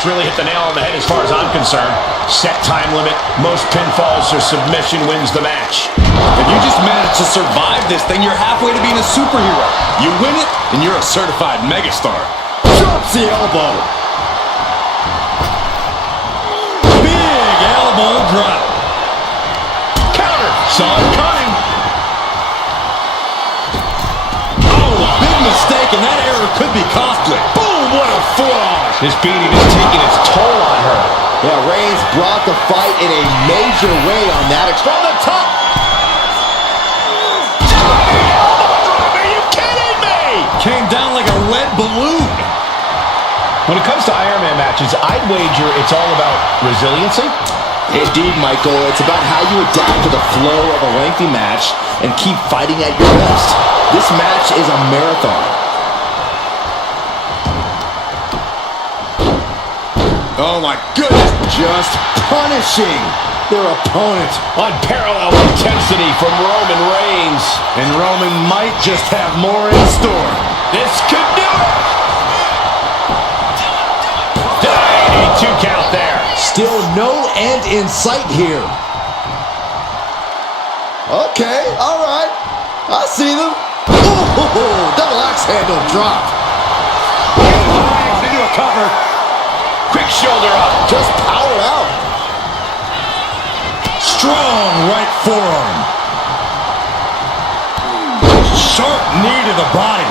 match really hit the nail on the head as far as I'm concerned. Set time limit, most pinfalls or submission wins the match. If you just manage to survive this thing, you're halfway to being a superhero. You win it, and you're a certified megastar. Drops the elbow. Big elbow drop. Counter. Saw it coming. Oh, big mistake, and that error could be costly. Boom, what a forearm. This beating is taking its toll on her. Yeah, Reigns brought the fight in a major way on that. From the top. Are you kidding me? Came down like a lead balloon. When it comes to Iron Man matches, I'd wager it's all about resiliency. Indeed, Michael. It's about how you adapt to the flow of a lengthy match and keep fighting at your best. This match is a marathon. Oh my goodness. Just punishing their opponent. Unparalleled intensity from Roman Reigns. And Roman might just have more in store. This could do it. Dang, 2 count there. Still no end in sight here. Okay, all right. I see them. Ooh, double axe handle drop. Into a cover. Quick shoulder up. Just powered out. Strong right forearm. Sharp knee to the body.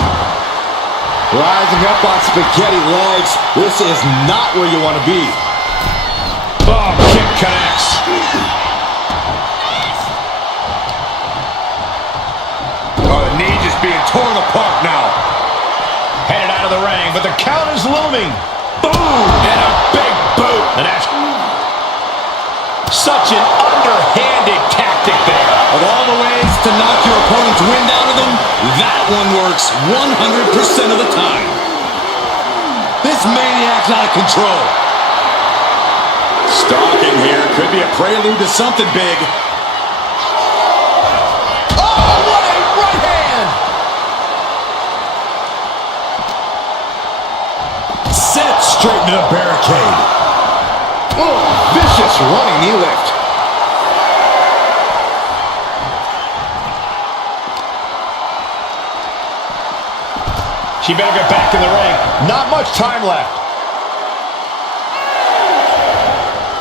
Rising up on spaghetti legs. This is not where you want to be. Oh, kick connects. Oh, the knee just being torn apart now. Headed out of the ring, but the count is looming. Boom! And a big boot. And that's such an underhanded tactic there. Of all the ways to knock your opponent's wind out of them, that one works 100% of the time. This maniac's out of control. Stalking here could be a prelude to something big. Oh, what a right hand! Set straight into the barricade. Oh, vicious running knee lift. She better get back in the ring. Not much time left.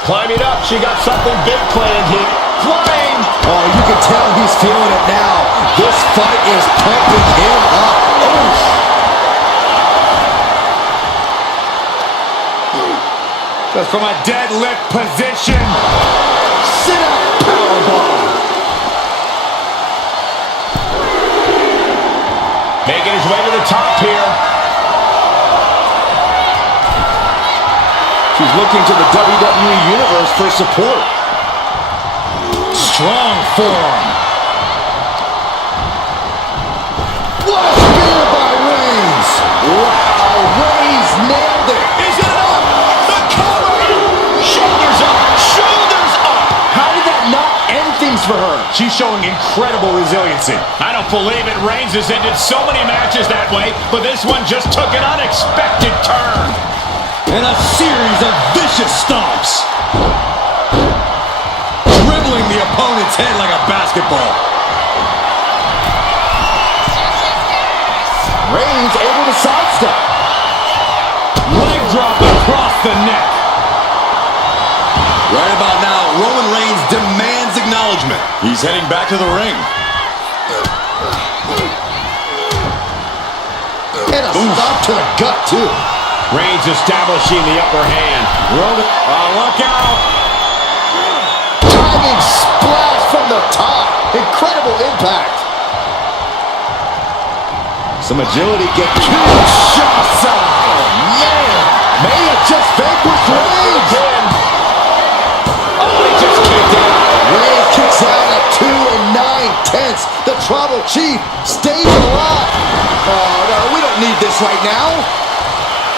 Climbing up, she got something big planned here. Flying! Oh, you can tell he's feeling it now. This fight is pumping him up. Just from a deadlift position. Sit-up powerbomb. Making his way to the top here. She's looking to the WWE Universe for support. Strong forearm. What a spear by Reigns. Wow, Reigns nailed it. Is it enough? The cover! Shoulders up! Shoulders up! How did that not end things for her? She's showing incredible resiliency. I don't believe it. Reigns has ended so many matches that way, but this one just took an unexpected turn. And a series of vicious stomps. Dribbling the opponent's head like a basketball. Reigns able to sidestep. Leg drop across the neck. Right about now, Roman Reigns demands acknowledgement. He's heading back to the ring. And a stop to the gut, too. Reigns establishing the upper hand. Roman, look out. Diving splash from the top. Incredible impact. Some agility. Get two shots out. Oh, man. May have just vanquished Reigns. Oh, he just kicked out. Reigns kicks out at 2 9/10. The Tribal Chief stays alive. Oh, no, we don't need this right now.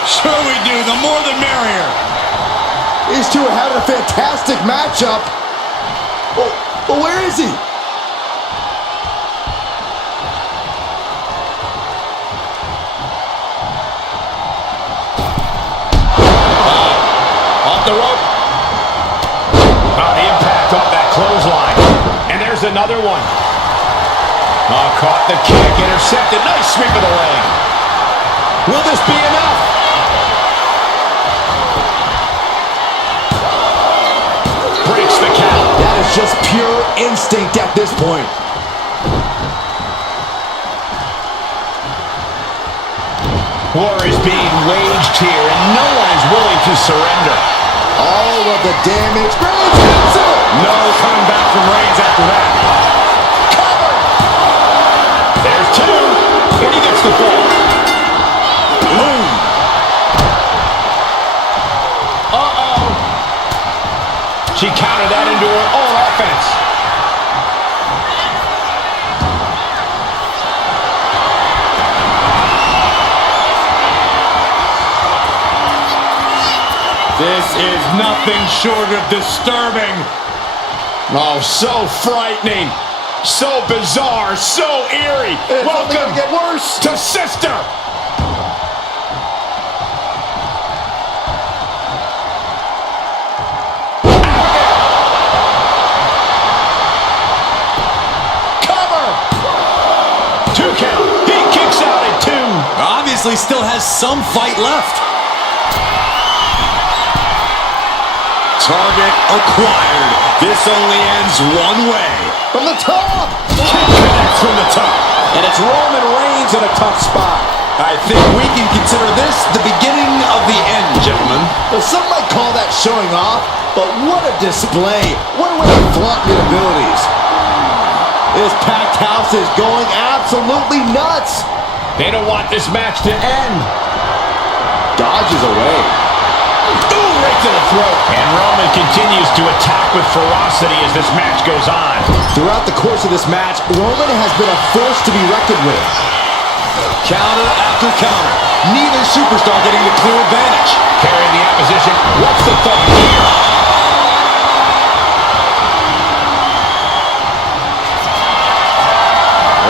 Sure we do. The more the merrier. These two are having a fantastic matchup. Well, where is he? off the rope. Oh, the impact off that clothesline. And there's another one. Oh, caught the kick, intercepted. Nice sweep of the leg. Will this be enough? Breaks the count. That is just pure instinct at this point. War is being waged here, and no one is willing to surrender. All of the damage. Reigns hits it. No coming back from Reigns after that. Cover. There's two, and he gets the fall. Boom. Uh-oh. She countered that into her own offense. This is nothing short of disturbing. Oh, so frightening. So bizarre. So eerie. It's only Welcome gonna get worse. to Sister. Cover. 2 count. He kicks out at 2. Obviously still has some fight left. Target acquired. This only ends one way. From the top. Connects from the top. And it's Roman Reigns in a tough spot. I think we can consider this the beginning of the end, gentlemen. Well, some might call that showing off, but what a display. What a way to flaunt your abilities. This packed house is going absolutely nuts. They don't want this match to end. Dodges away. Ooh, right to the throat. And Roman continues to attack with ferocity as this match goes on. Throughout the course of this match, Roman has been a force to be reckoned with. Counter after counter. Neither superstar getting the clear advantage. Carrying the opposition. What's the thought here?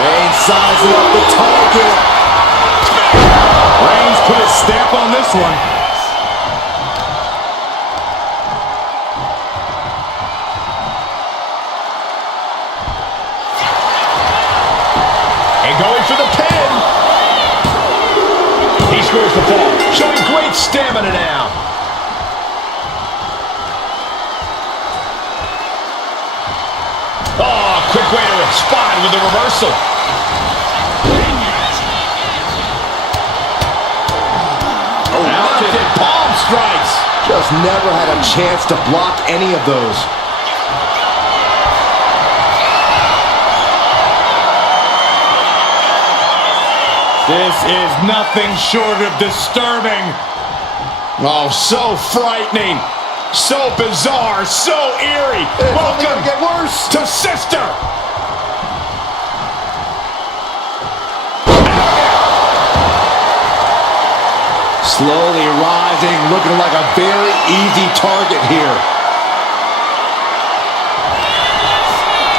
Reigns sizing up the target. Reigns put his stamp on this one. And going for the pin. He scores the fall. Showing great stamina now. Oh, quick way to respond with the reversal. Mounted palm strikes. Just never had a chance to block any of those. This is nothing short of disturbing. Oh, so frightening. So bizarre. So eerie. It's only Welcome gonna get worse. to Sister. Slowly rising, looking like a very easy target here.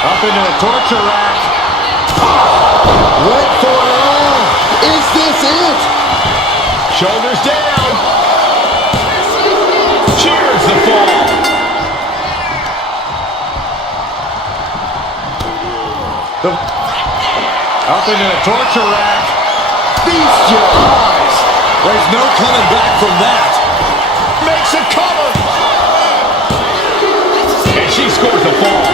Up into the torture rack. Went for it all. Is this it? Shoulders down. Cheers the fall. Up into the torture rack. Feast your eyes. There's no coming back from that. Makes a cover. And she scores the fall.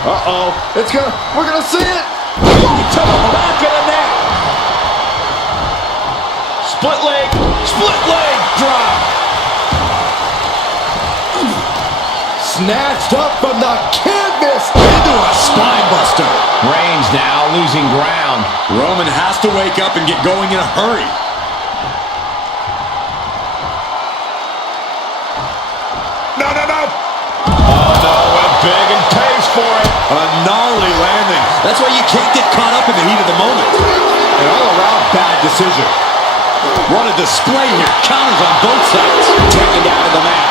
Uh-oh. We're gonna see it. To the back of the neck. Split leg drop. Snatched up from the canvas into a spine buster. Reigns now losing ground. Roman has to wake up and get going in a hurry. No. Oh, no, went big and pays for it. A gnarly landing. That's why you can't get caught up in the heat of the moment. An all-around bad decision. What a display here. Counters on both sides. Taken down to the mat.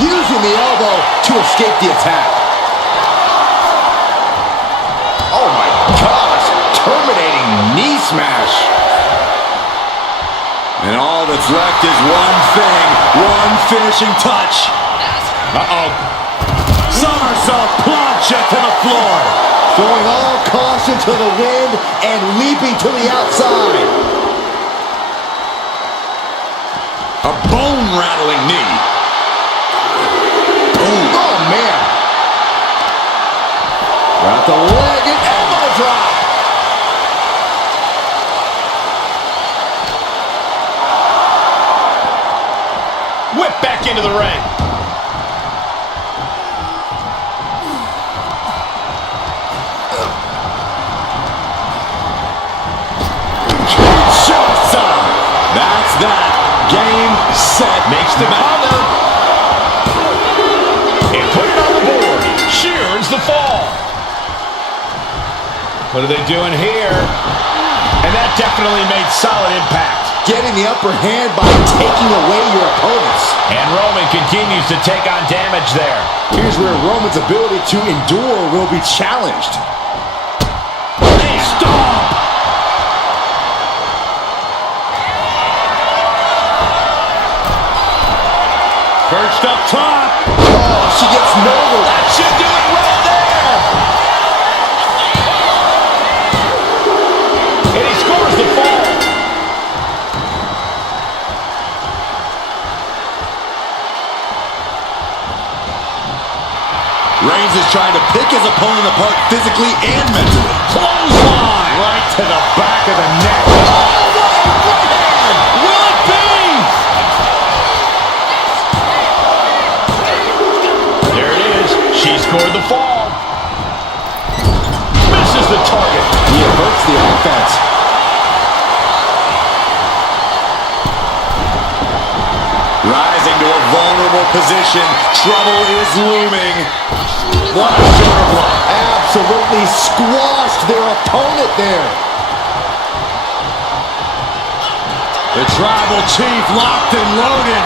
Using the elbow to escape the attack. deflect is one thing, one finishing touch. Uh-oh. Somersault plunge to the floor. Throwing all caution to the wind and leaping to the outside. A bone-rattling knee. Boom. Oh, man. Got the leg and elbow drop. Whip back into the ring. That's that. Game, set, Makes the cover. And put it on the board. She earns the fall. What are they doing here? And that definitely made solid impact. Getting the upper hand by taking away your opponents. And Roman continues to take on damage there. Here's where Roman's ability to endure will be challenged. Stop! perched up top. Oh, she gets nowhere. That should do it right there. And he scores the fall. Reigns is trying to pick his opponent apart physically and mentally. Clothesline. Right to the back of the neck. Oh, what a right hand. Will it be? There it is. She scored the fall. Misses the target. He averts the offense. Rising to a vulnerable position. Trouble is looming. What a shoulder block. Absolutely squashed their opponent there. The tribal chief locked and loaded.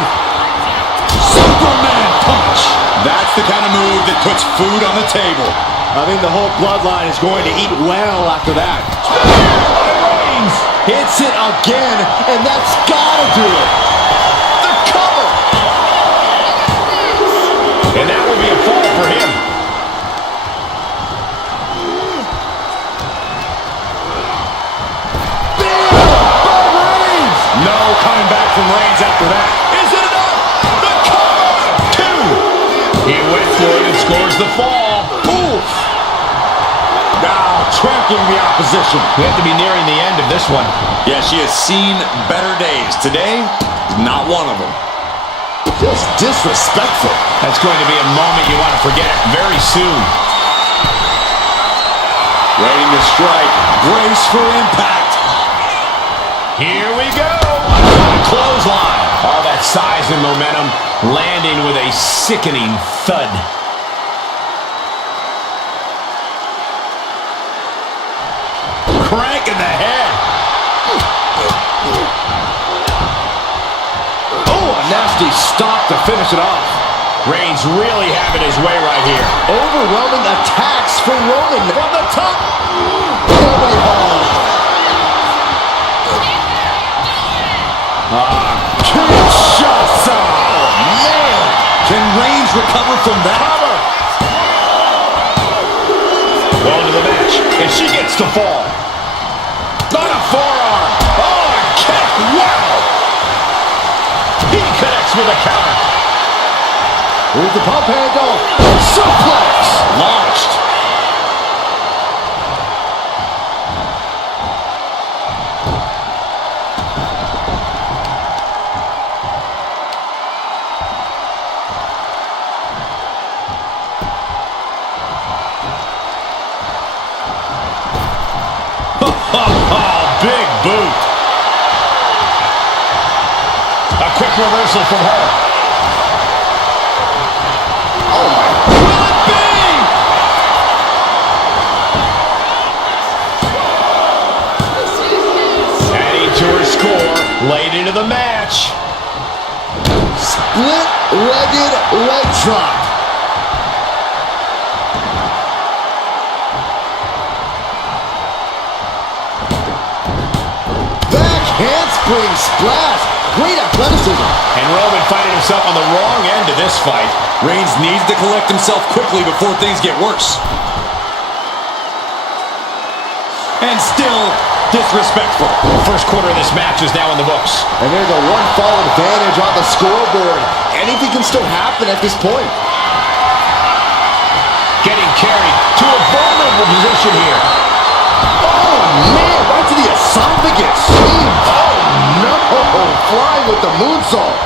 Superman punch. That's the kind of move that puts food on the table. I think the whole bloodline is going to eat well after that. Reigns. Hits it again, and that's gotta do it. The cover. And that will be a fall for him. No coming back from Reigns after that. Is it enough? The cover. Two. He went for it and scores the fall. Oof. Now trampling the opposition. We have to be nearing the end of this one. Yeah, she has seen better days. Today, not one of them. Just disrespectful. That's going to be a moment you want to forget very soon. Waiting to strike. Brace for impact. Here we go. Clothesline. All that size and momentum landing with a sickening thud. Crank in the head. Oh, a nasty stop to finish it off. Reigns really having his way right here. Overwhelming attacks from Roman from the top. Nobody home. Kinshasa! Man! Can Reigns recover from that? Well into the match, and she gets to fall. On a forearm. Oh, a kick. Wow. He connects with a counter. Here's the pump handle. Suplex. Launched. Big boot. A quick reversal from her. Oh, my. Will it be? Adding to her score late into the match. Split-legged leg drop. Handspring splash. great athleticism. And Roman finding himself on the wrong end of this fight. Reigns needs to collect himself quickly before things get worse. And still disrespectful. The first quarter of this match is now in the books. And there's a one-fall advantage on the scoreboard. Anything can still happen at this point. Getting carried to a vulnerable position here. Oh, man, right to the esophagus. Oh, no. Flying with the moonsault.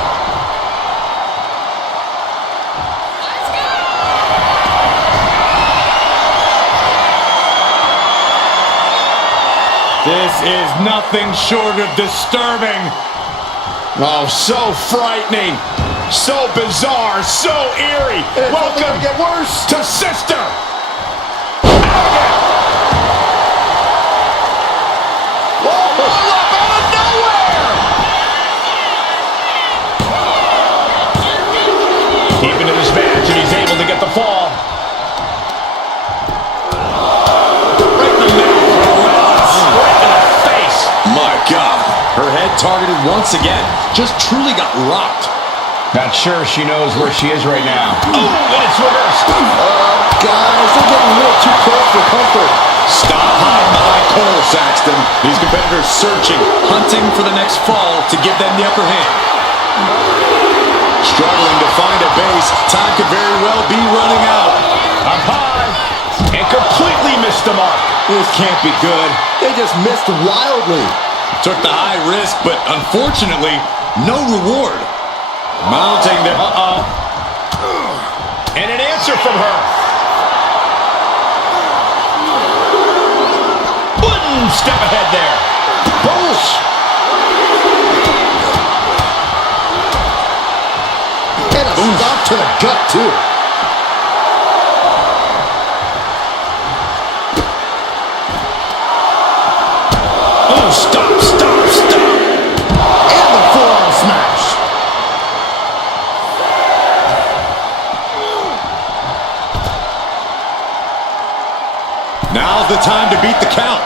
This is nothing short of disturbing. Oh, so frightening. So bizarre. So eerie. It's Welcome only gonna get worse. to Sister. Deep into this match, and he's able to get the fall. Right in the middle. Right in the face. My God. Her head targeted once again. Just truly got rocked. Not sure she knows where she is right now. Oh, and it's reversed. Guys, they're getting real too close for comfort. Stop hiding behind Cole, Saxton. These competitors searching, hunting for the next fall to give them the upper hand. Struggling to find a base. Time could very well be running out. Up high. And completely missed the mark. This can't be good. They just missed wildly. Took the high risk, but unfortunately, no reward. Mounting the... And an answer from her. One step ahead there. Push. And a stop to the gut, too. Oh, stop, stop, stop. And the forearm smash. Now's the time to beat the count.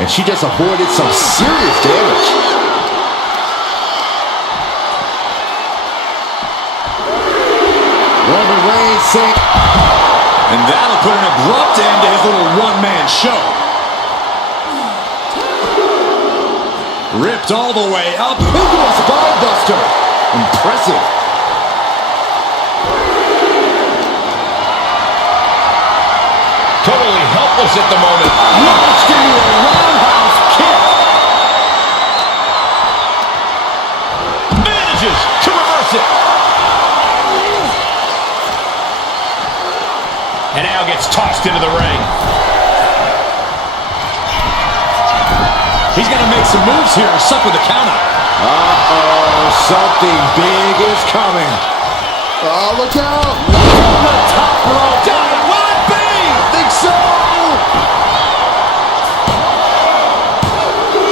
And she just avoided some serious damage. Roman Reigns saying... And that'll put an abrupt end to his little one-man show. Ripped all the way up. Into a spine buster. Impressive. Totally helpless at the moment. Launched into a roundhouse kick. Manages to reverse it. And now gets tossed into the ring. He's going to make some moves here or suffer the count out. Uh-oh, something big is coming. Oh, look out. From the top rope. Done. Will it be? I think so.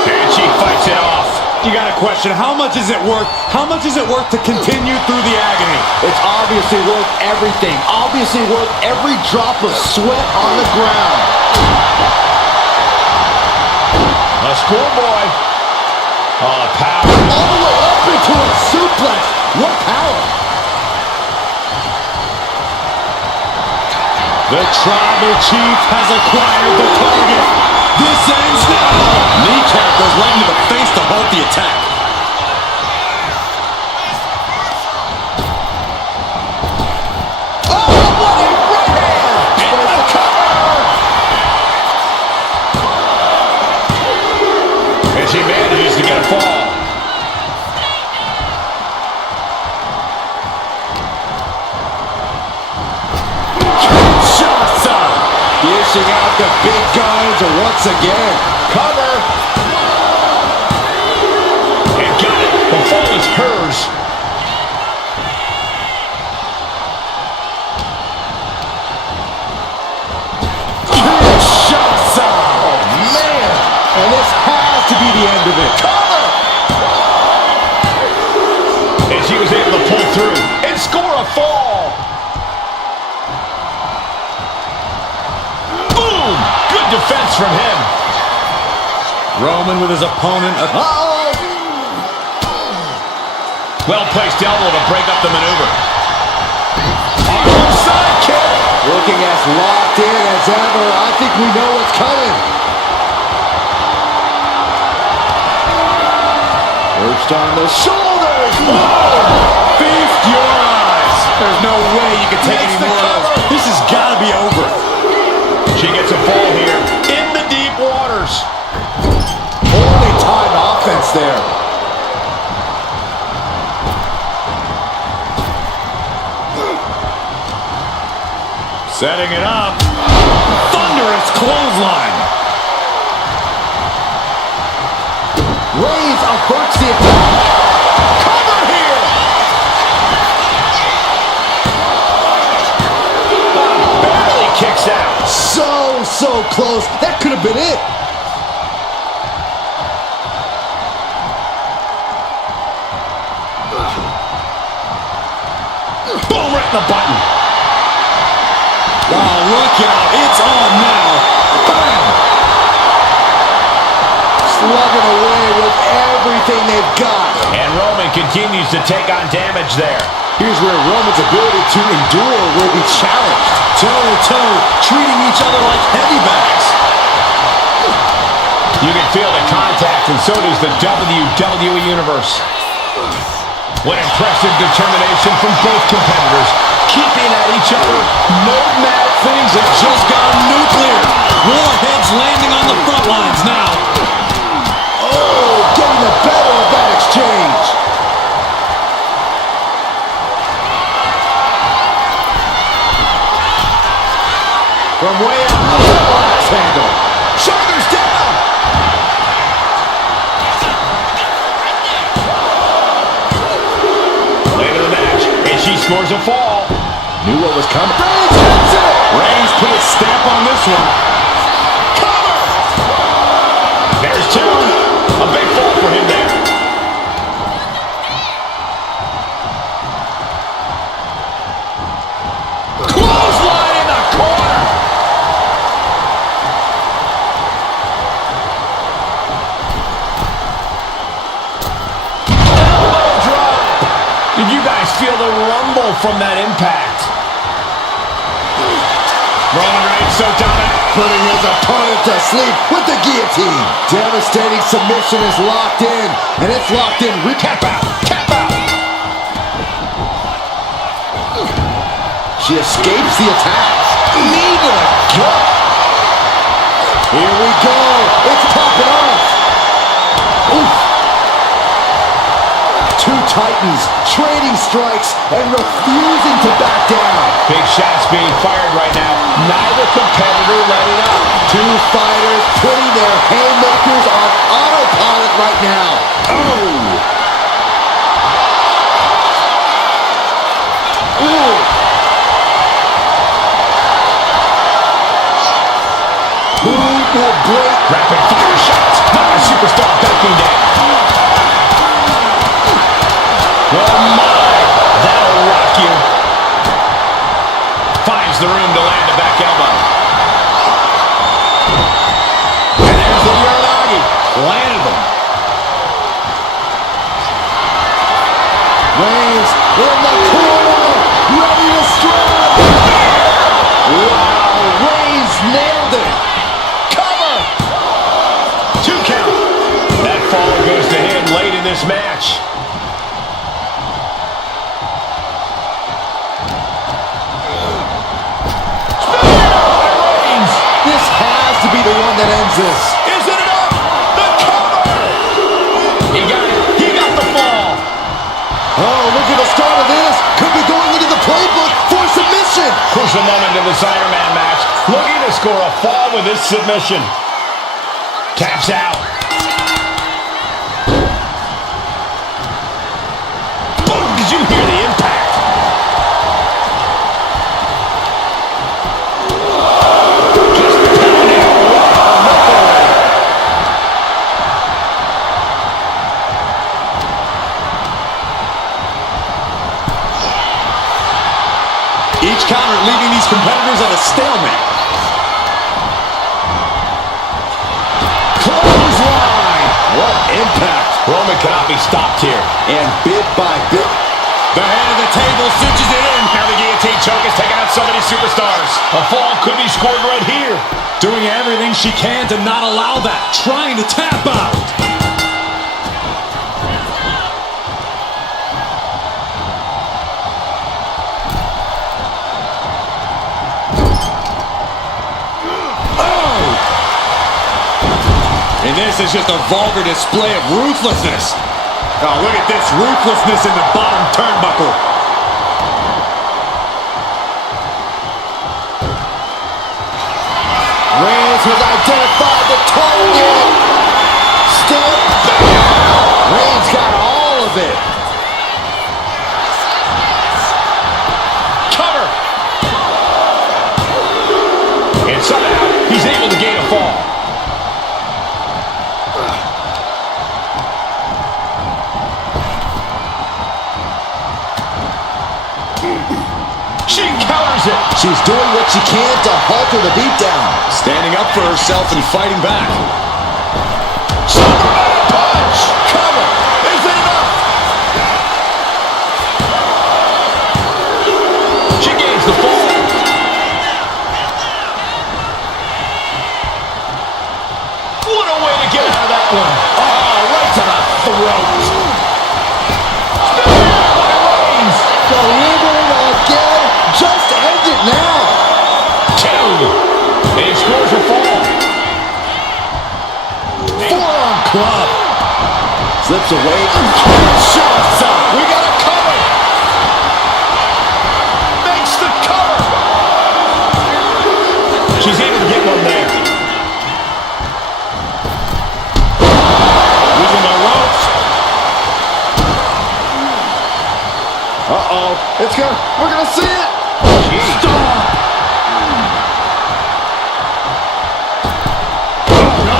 And she fights it off. You got to question, how much is it worth? How much is it worth to continue through the agony? It's obviously worth everything. Obviously worth every drop of sweat on the ground. A schoolboy. Oh, power. All the way up into a suplex. What power. The Tribal Chief has acquired the target. This ends now. Kneecap goes right into the face to halt the attack. Oh, what a right hand. And the cover. And she manages to get a fall. Dishing out the big guns once again. Cover. And got it. The fall is hers. Kinshasa. Oh, man. And this has to be the end of it. Cover. And she was able to pull through and score a fall. from him. Roman with his opponent. Uh-oh! Well-placed elbow to break up the maneuver. Arm side kick. Looking as locked in as ever. I think we know what's coming. Perched on the shoulders. Feast your eyes. There's no way you can take any more of those. This has got to be over. She gets a fall here in the deep waters. Poorly timed offense there. Setting it up. Thunderous clothesline. Reigns averts the attack. Cover here. Barely kicks out. So close. That could have been it. Boom, right in the button. Oh, look out. It's on now. Bam! Slugging away with everything they've got. And Roman continues to take on damage there. Here's where Roman's ability to endure will be challenged. Toe-to-toe, treating each other like heavy bags. You can feel the contact, and so does the WWE Universe. What impressive determination from both competitors, keeping at each other no matter. Things have just gone nuclear. Warheads landing on the front lines now. Oh, getting the better of that exchange. From way up, axe handle. Shoulders down. Late in the match, and she scores a fall. Knew what was coming. Reigns hits it. Reigns put his stamp on this one. Cover. There's two. A big fall for him there. Clothesline in the corner. Elbow drop. Did you guys feel the rumble from that impact? Roman Reigns so dominant. Putting his opponent to sleep with the guillotine. Devastating submission is locked in, and it's locked in. Tap out. Tap out. She escapes the attack. Knee to the gut. Here we go. It's popping off. Oof. Two titans trading strikes and refusing to back down. Big shots being fired right now. Neither competitor letting up. Two fighters putting their haymakers on autopilot right now. Oh! Ooh! Who will break? Rapid fire shots. Not a superstar backing down. Oh my! That'll rock you. Finds the room to land a back elbow. And there's the Uranagi. Landed them. Reigns in the corner, ready to strike. Wow, Reigns nailed it. Cover. 2 count. That fall goes to him late in this match. This has to be the one that ends this. Is it enough? The cover! He got it. He got the fall. Oh, look at the start of this. Could be going into the playbook for submission. Crucial moment in this Iron Man match. Looking to score a fall with this submission. Taps out. Boom! Did you hear the impact? Just pounding away. Each counter leaving these competitors at a stalemate. impact. Roman cannot be stopped here. And bit by bit. The head of the table cinches it in. Now the guillotine choke is taking out so many superstars. A fall could be scored right here. Doing everything she can to not allow that. Trying to tap out. And this is just a vulgar display of ruthlessness. Oh, look at this ruthlessness in the bottom turnbuckle. Reigns has identified the target. Step back. Reigns got all of it. Cover. And somehow he's able to gain a fall. She counters it. She's doing what she can to halter the beatdown. Standing up for herself and fighting back. Superman punch. Cover. Is it enough? She gains the fall. What a way to get out of that one. Oh, right to the throat. Delivering again. Just end it now. Two. And he scores her fall. Forearm club. Slips away. Shots up. We got a cover. Makes the cover. She's able to get one there. Using the ropes. Uh-oh. We're gonna see it. Stop.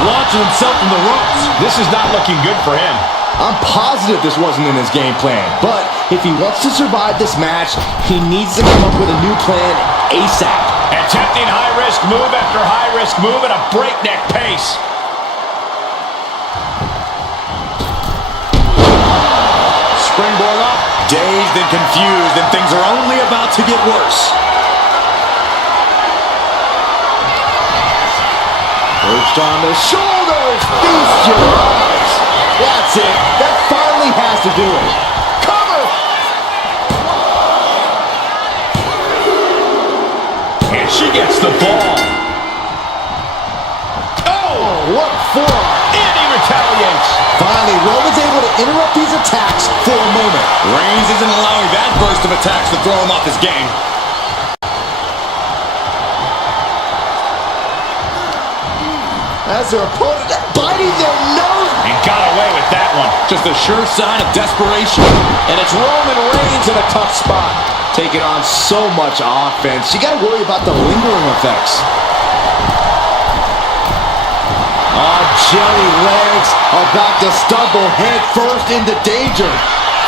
Launching himself from the ropes. This is not looking good for him. I'm positive this wasn't in his game plan. But if he wants to survive this match, he needs to come up with a new plan ASAP. Attempting high-risk move after high-risk move at a breakneck pace. Springboard up. Dazed and confused, and things are only about to get worse. Perched on the shoulders. Feast your eyes. That's it. That finally has to do it. Cover. And she gets the ball. Oh! What for? And he retaliates. Finally, Roman's able to interrupt these attacks for a moment. Reigns isn't allowing that burst of attacks to throw him off his game. As their opponent biting their nose. He got away with that one. Just a sure sign of desperation. And it's Roman Reigns in a tough spot. Taking on so much offense. You got to worry about the lingering effects. Oh, jelly legs about to stumble head first into danger.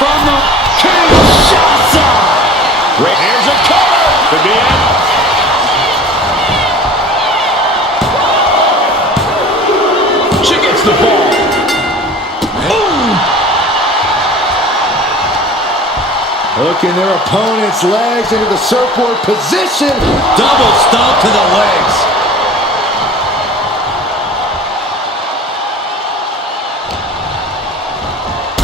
From the Kinshasa. Here's a cover. Could be it. She gets the ball. Boom. Hooking their opponent's legs into the surfboard position. double stomp to the legs.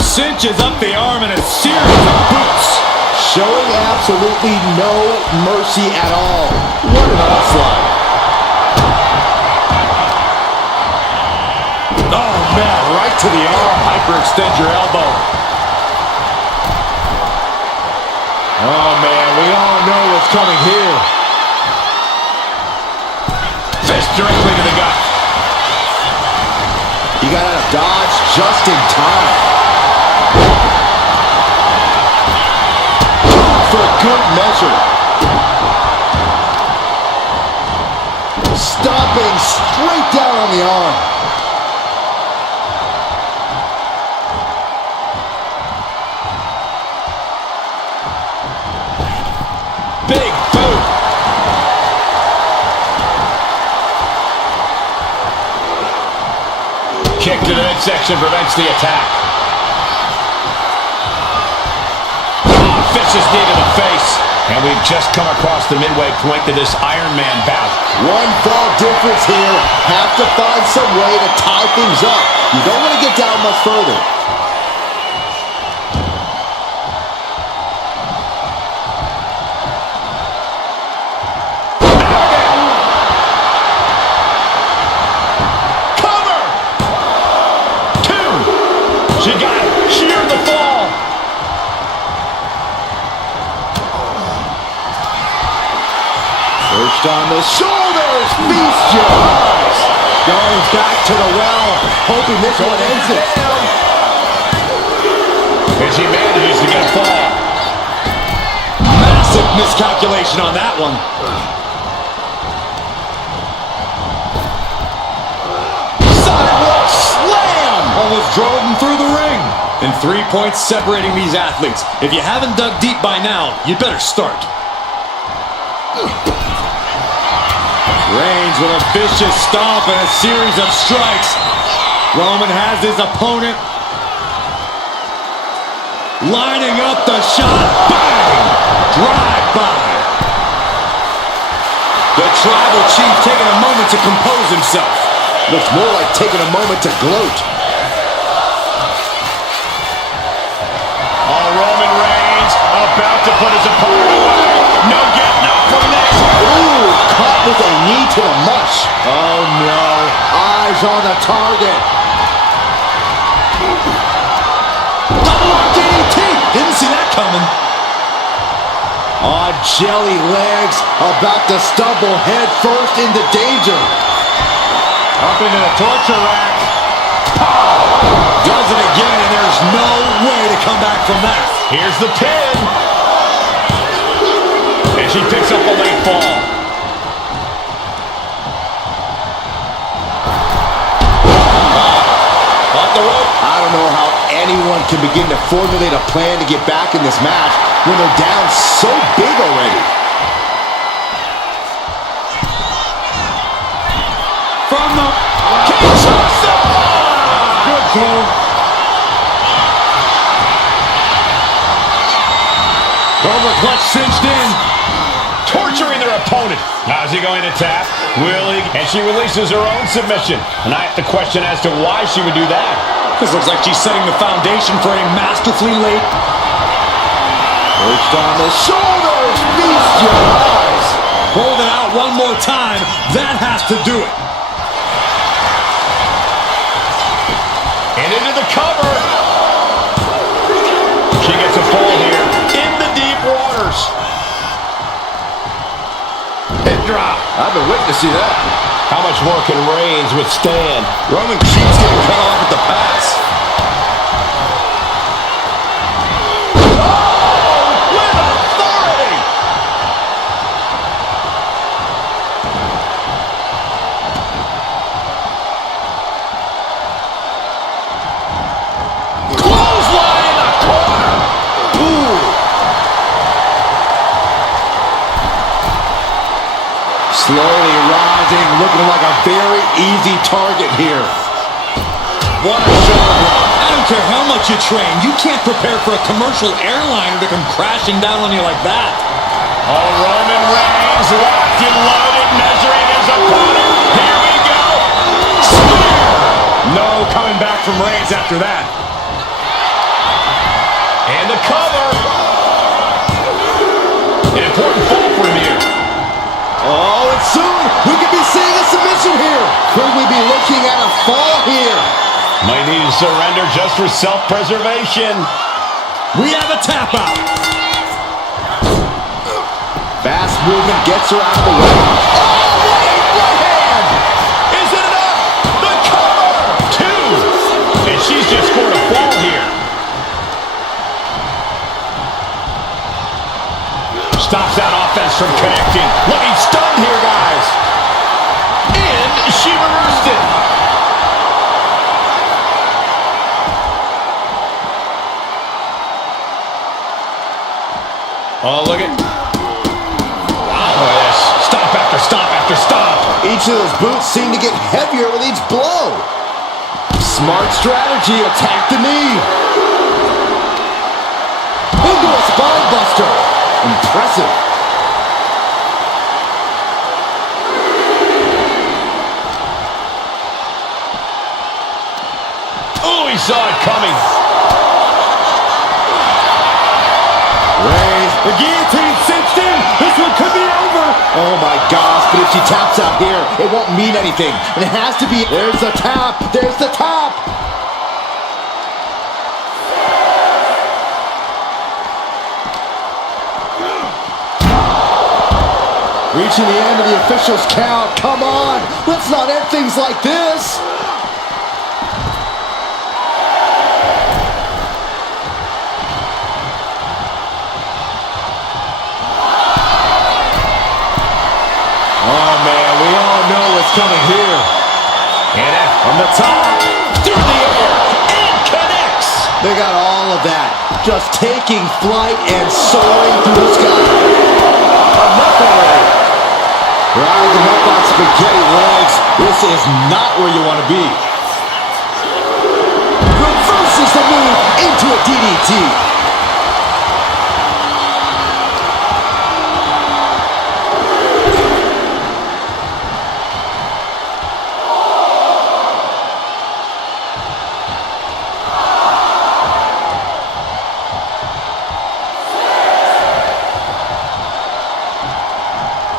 Cinches up the arm in a series of boots. Showing absolutely no mercy at all. What an onslaught. Oh, man, right to the arm. Hyperextend your elbow. Oh, man, we all know what's coming here. Fist directly to the gut. You got out of dodge just in time. For good measure. Stomping straight down on the arm. Big boot. kick to the midsection prevents the attack. Oh, vicious knee to the face. And we've just come across the midway point to this Iron Man bout. One fall difference here. Have to find some way to tie things up. You don't want to get down much further. Cover! 2. She got it. Sheared the fall. First on the shoulders, feast your eyes. Going back to the well, hoping this one ends it. And she manages to get a fall. Massive miscalculation on that one. Sidewalk slam! Almost drove him through the ring. And 3 points separating these athletes. If you haven't dug deep by now, you better start. Reigns with a vicious stomp and a series of strikes. Roman has his opponent lining up the shot. Bang! Drive by. The tribal chief taking a moment to compose himself. Looks more like taking a moment to gloat. Oh, Roman Reigns about to put his opponent away. No getting up from this. Ooh, caught with a knee to the mush. Oh no, eyes on the target. Double arm DDT. Didn't see that coming. On jelly legs, about to stumble head first into danger. Up into the torture rack. Does it again, and there's no way to come back from that. Here's the pin. And she picks up a late fall. Off the rope. I don't know how anyone can begin to formulate a plan to get back in this match when they're down so big already. From the Good clue. Cobra clutch cinched in. Torturing their opponent. How's he going to tap? Will he? And she releases her own submission. And I have to question as to why she would do that. This looks like she's setting the foundation for a masterfully laid. First on the shoulders, feast your eyes. Hold it out one more time. That has to do it. And into the cover. She gets a fall here. In the deep waters. Hip drop. I've been waiting to see that. How much more can Reigns withstand? Roman keeps getting cut off at the pass. With authority. Clothesline in the corner. Ooh. Slowly rising, looking like a very easy target here. What a shoulder block. I don't care how much you train. You can't prepare for a commercial airliner to come crashing down on you like that. Oh, Roman Reigns locked and loaded, measuring his opponent. Here we go. Spear. No coming back from Reigns after that. And the cover. An important fall for him here. Oh, and soon we could be seeing a submission here. Could we be looking at a fall here? Might need to surrender just for self-preservation. We have a tap out. Fast movement gets her out of the way. Oh, right hand! Is it enough? The cover! 2. And she's just scored a fall here. Stops that offense from connecting. Looking stunned here, guys. And she reversed it. Oh, look at... Wow, yes. Stop after stop after stop. Each of those boots seem to get heavier with each blow. Smart strategy, attack the knee. Into a spine buster. Impressive. Oh, he saw it coming. Reigns, the guillotine cinched in. This one could be over. Oh my gosh, but if she taps out here, it won't mean anything. And it has to be. There's the tap. There's the tap. Reaching the end of the official's count. Come on. Let's not end things like this. Oh, man, we all know what's coming here. And that From the top, through the air, and connects. they got all of that. Just taking flight and soaring through the sky. Enough already. Riding up on spaghetti legs. This is not where you want to be. Reverses the move into a DDT.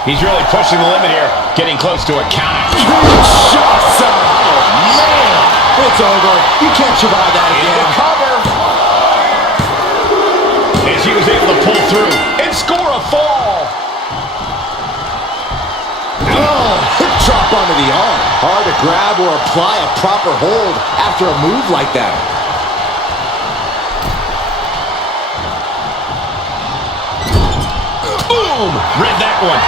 He's really pushing the limit here, getting close to a count. Shots up. Oh, man. It's over. You can't survive that In again. the cover. And she was able to pull through and score a fall. Oh, hip drop onto the arm. Hard to grab or apply a proper hold after a move like that. Boom! Read that one.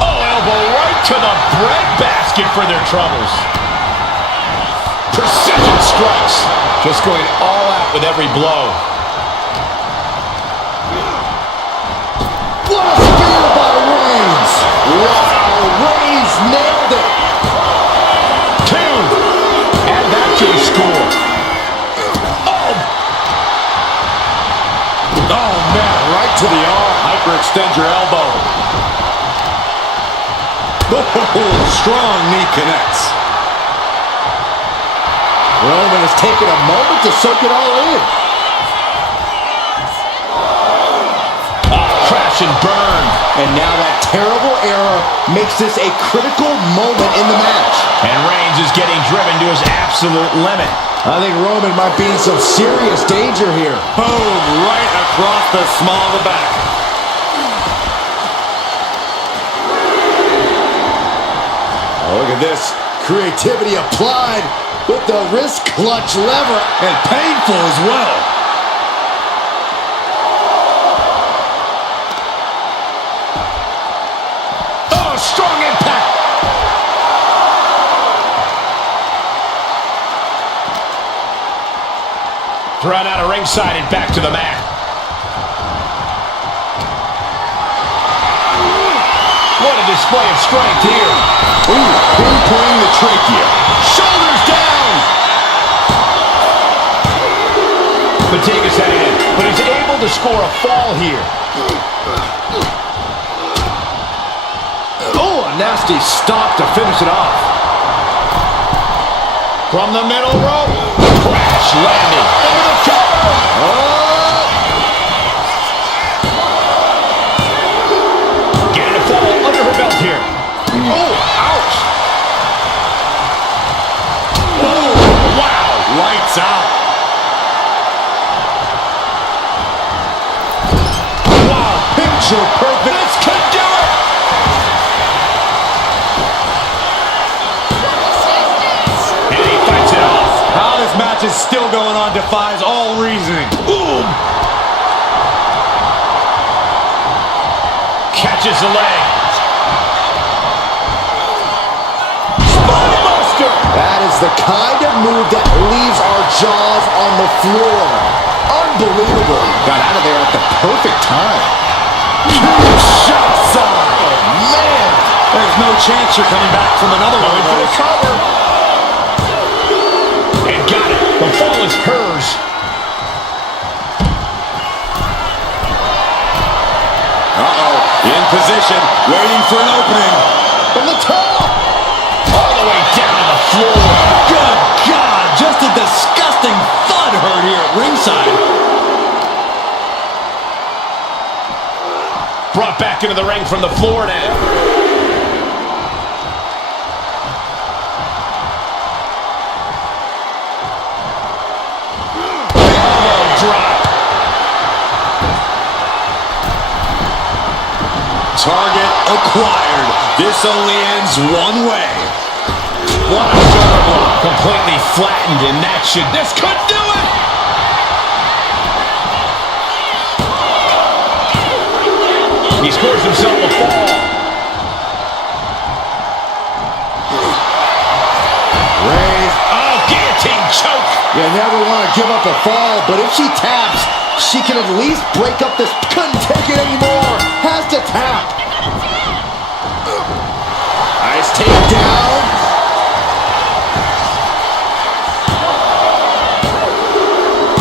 Oh, elbow right to the breadbasket for their troubles. Precision strikes. Just going all out with every blow. What a spear by Reigns. Wow, Reigns nailed it. 2. Add that to the score. Oh, man, right to the arm. Hyperextend your elbow. Oh, strong knee connects. Roman has taken a moment to soak it all in. Crash and burn. And now that terrible error makes this a critical moment in the match. And Reigns is getting driven to his absolute limit. I think Roman might be in some serious danger here. Boom, right across the small of the back. Oh, look at this. Creativity applied with the wrist clutch lever. And painful as well. Oh, strong impact. Thrown out of ringside and back to the mat. What a display of strength here. Ooh, pinpointing the trachea. Shoulders down. Batista's heading in, but he's able to score a fall here. Oh, a nasty stop to finish it off. From the middle rope. Crash landing. Into the cover. Oh, Getting a fall under her belt here. Oh, ouch. Oh, wow. Lights out. Wow, picture perfect. This could do it. And he fights it off. How this match is still going on defies all reasoning. Boom. Catches the leg. Spinebuster. that is the kind of move that leaves our jaws on the floor. Unbelievable. Got out of there at the perfect time. Shots on. Man. There's no chance you're coming back from another one of those. Cover. And got it. The fall is hers. In position, waiting for an opening. From the top. All the way down to the floor. Good God, just a disgusting thud heard here at ringside. Brought back into the ring from the floor now. Target acquired. This only ends one way. What a shoulder block. Completely flattened, and this could do it. He scores himself a fall. Reigns. Oh, guillotine choke. You never want to give up a fall, but if she taps, she can at least break up this. Couldn't take it anymore. Has to tap. Nice takedown.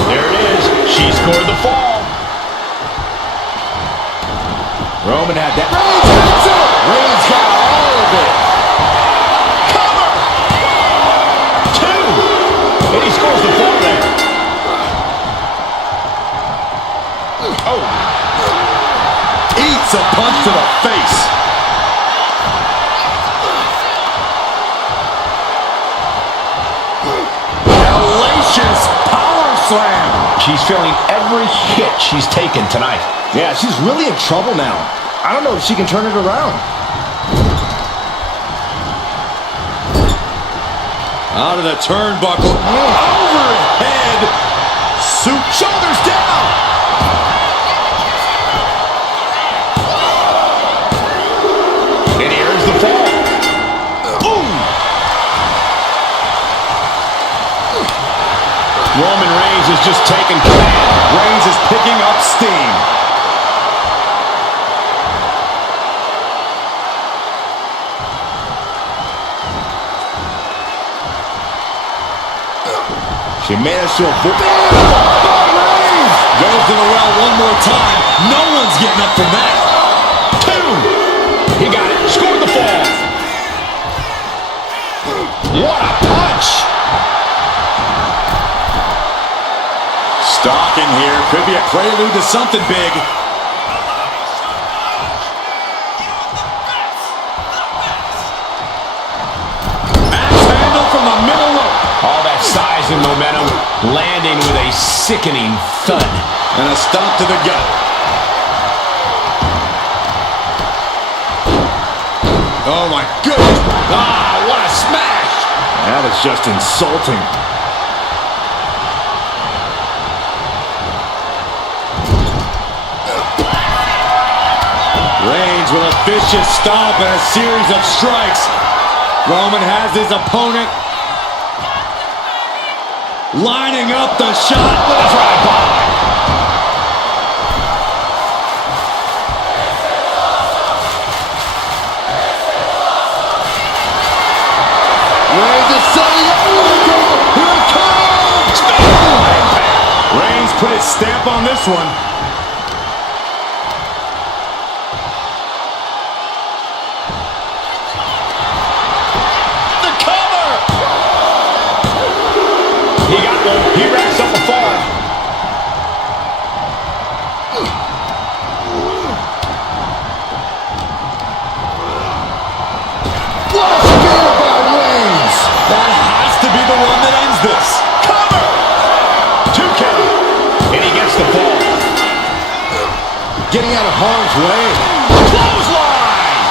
There it is. She scored the fall. Roman had that. Reigns got all of it. Cover. 2. And he scores the fall there. Oh. Eats a punch to the face. Hellacious power slam. She's feeling every hit she's taken tonight. Yeah, she's really in trouble now. I don't know if she can turn it around. Out of the turnbuckle. Overhead. Shoulders down. And here's the fall. Boom! Roman Reigns is just taking command. Reigns is picking up steam. She managed to avoid. Goes to the well one more time. No one's getting up from that. 2. He got it. Scored the fall. What a punch. Stalking here. Could be a prelude to something big. Axe handle from the middle rope. All that size and momentum landing with a sickening thud. And a stomp to the gut. Oh my goodness. Ah, what a smash. That is just insulting. Reigns with a vicious stomp and a series of strikes. Roman has his opponent lining up the shot with a drive-by. Reigns is setting up. Here it comes. Reigns put his stamp on this one. The cover. He got one. He racks up a fall. What a spear by Reigns. That has to be the one that ends this. Cover. 2 count. And he gets the fall. Getting out of harm's way. Clothesline.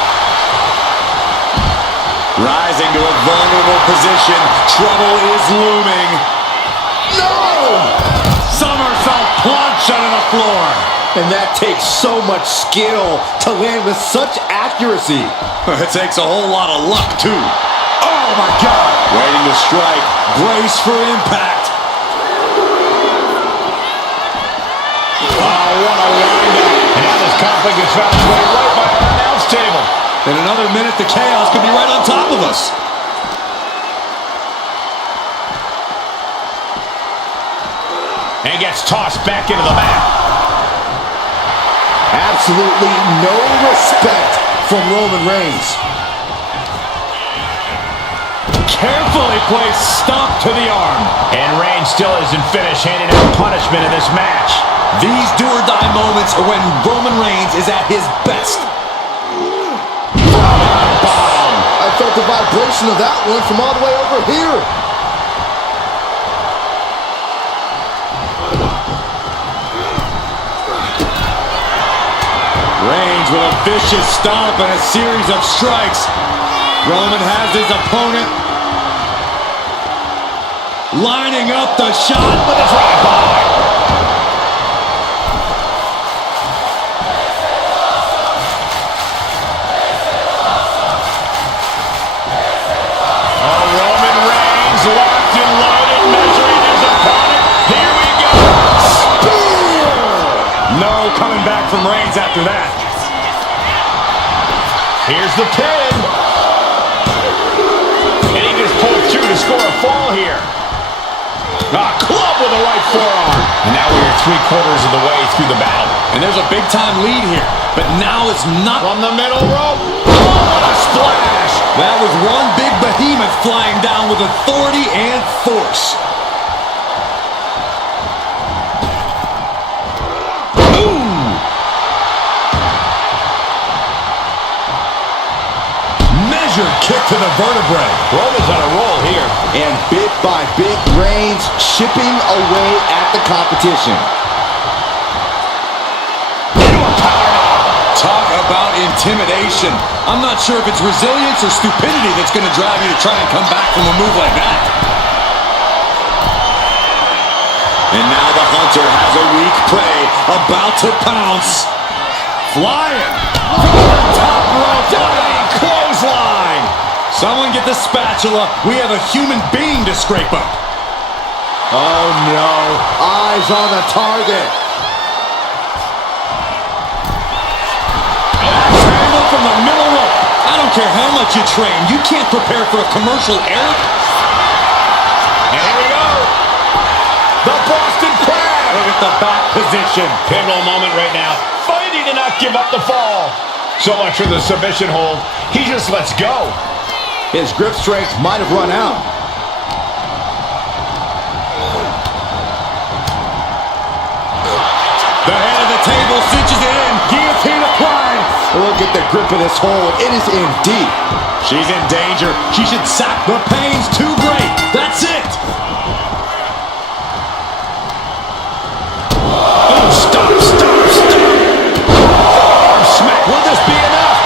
Rising to a vulnerable position. Trouble is looming. No! Somersault plunge onto the floor. And that takes so much skill to land with such accuracy. It takes a whole lot of luck, too. Oh, my God. Waiting to strike. Brace for impact. Oh, what a windup. And now this conflict has found its way right by our announce table. In another minute, the chaos could be right on top of us. And gets tossed back into the mat. Absolutely no respect from Roman Reigns. Carefully placed stomp to the arm. And Reigns still isn't finished handing out punishment in this match. These do-or-die moments are when Roman Reigns is at his best. I felt the vibration of that one from all the way over here. Reigns with a vicious stomp and a series of strikes. Roman has his opponent lining up the shot with a drive-by. Roman Reigns locked and loaded, measuring his opponent. Here we go. Spear! No coming back from Reigns after that. Here's the pin. And he just pulled through to score a fall here. A club with a right forearm. And now we are 3/4 of the way through the battle. And there's a big-time lead here. But now it's not. From the middle rope. Oh, what a splash. That was one big behemoth flying down with authority and force. Kick to the vertebrae. Roman's on a roll here. And bit by bit, Reigns chipping away at the competition. Talk about intimidation. I'm not sure if it's resilience or stupidity that's going to drive you to try and come back from a move like that. And now the Hunter has a weak prey about to pounce. Flying from the top rope. Diving clothesline. Someone get the spatula. We have a human being to scrape up. Oh no, eyes on the target. Triangle from the middle rope. I don't care how much you train. You can't prepare for a commercial error. And here we go. The Boston Crab. Look at the back position. Pivotal moment right now. Fighting to not give up the fall. So much for the submission hold. He just lets go. His grip strength might have run out. The head of the table cinches it in. Guillotine applied. Look at the grip of this hold. It is in deep. She's in danger. She should sack. The pain's too great. That's it. Oh, stop. Forearm smack. Will this be enough?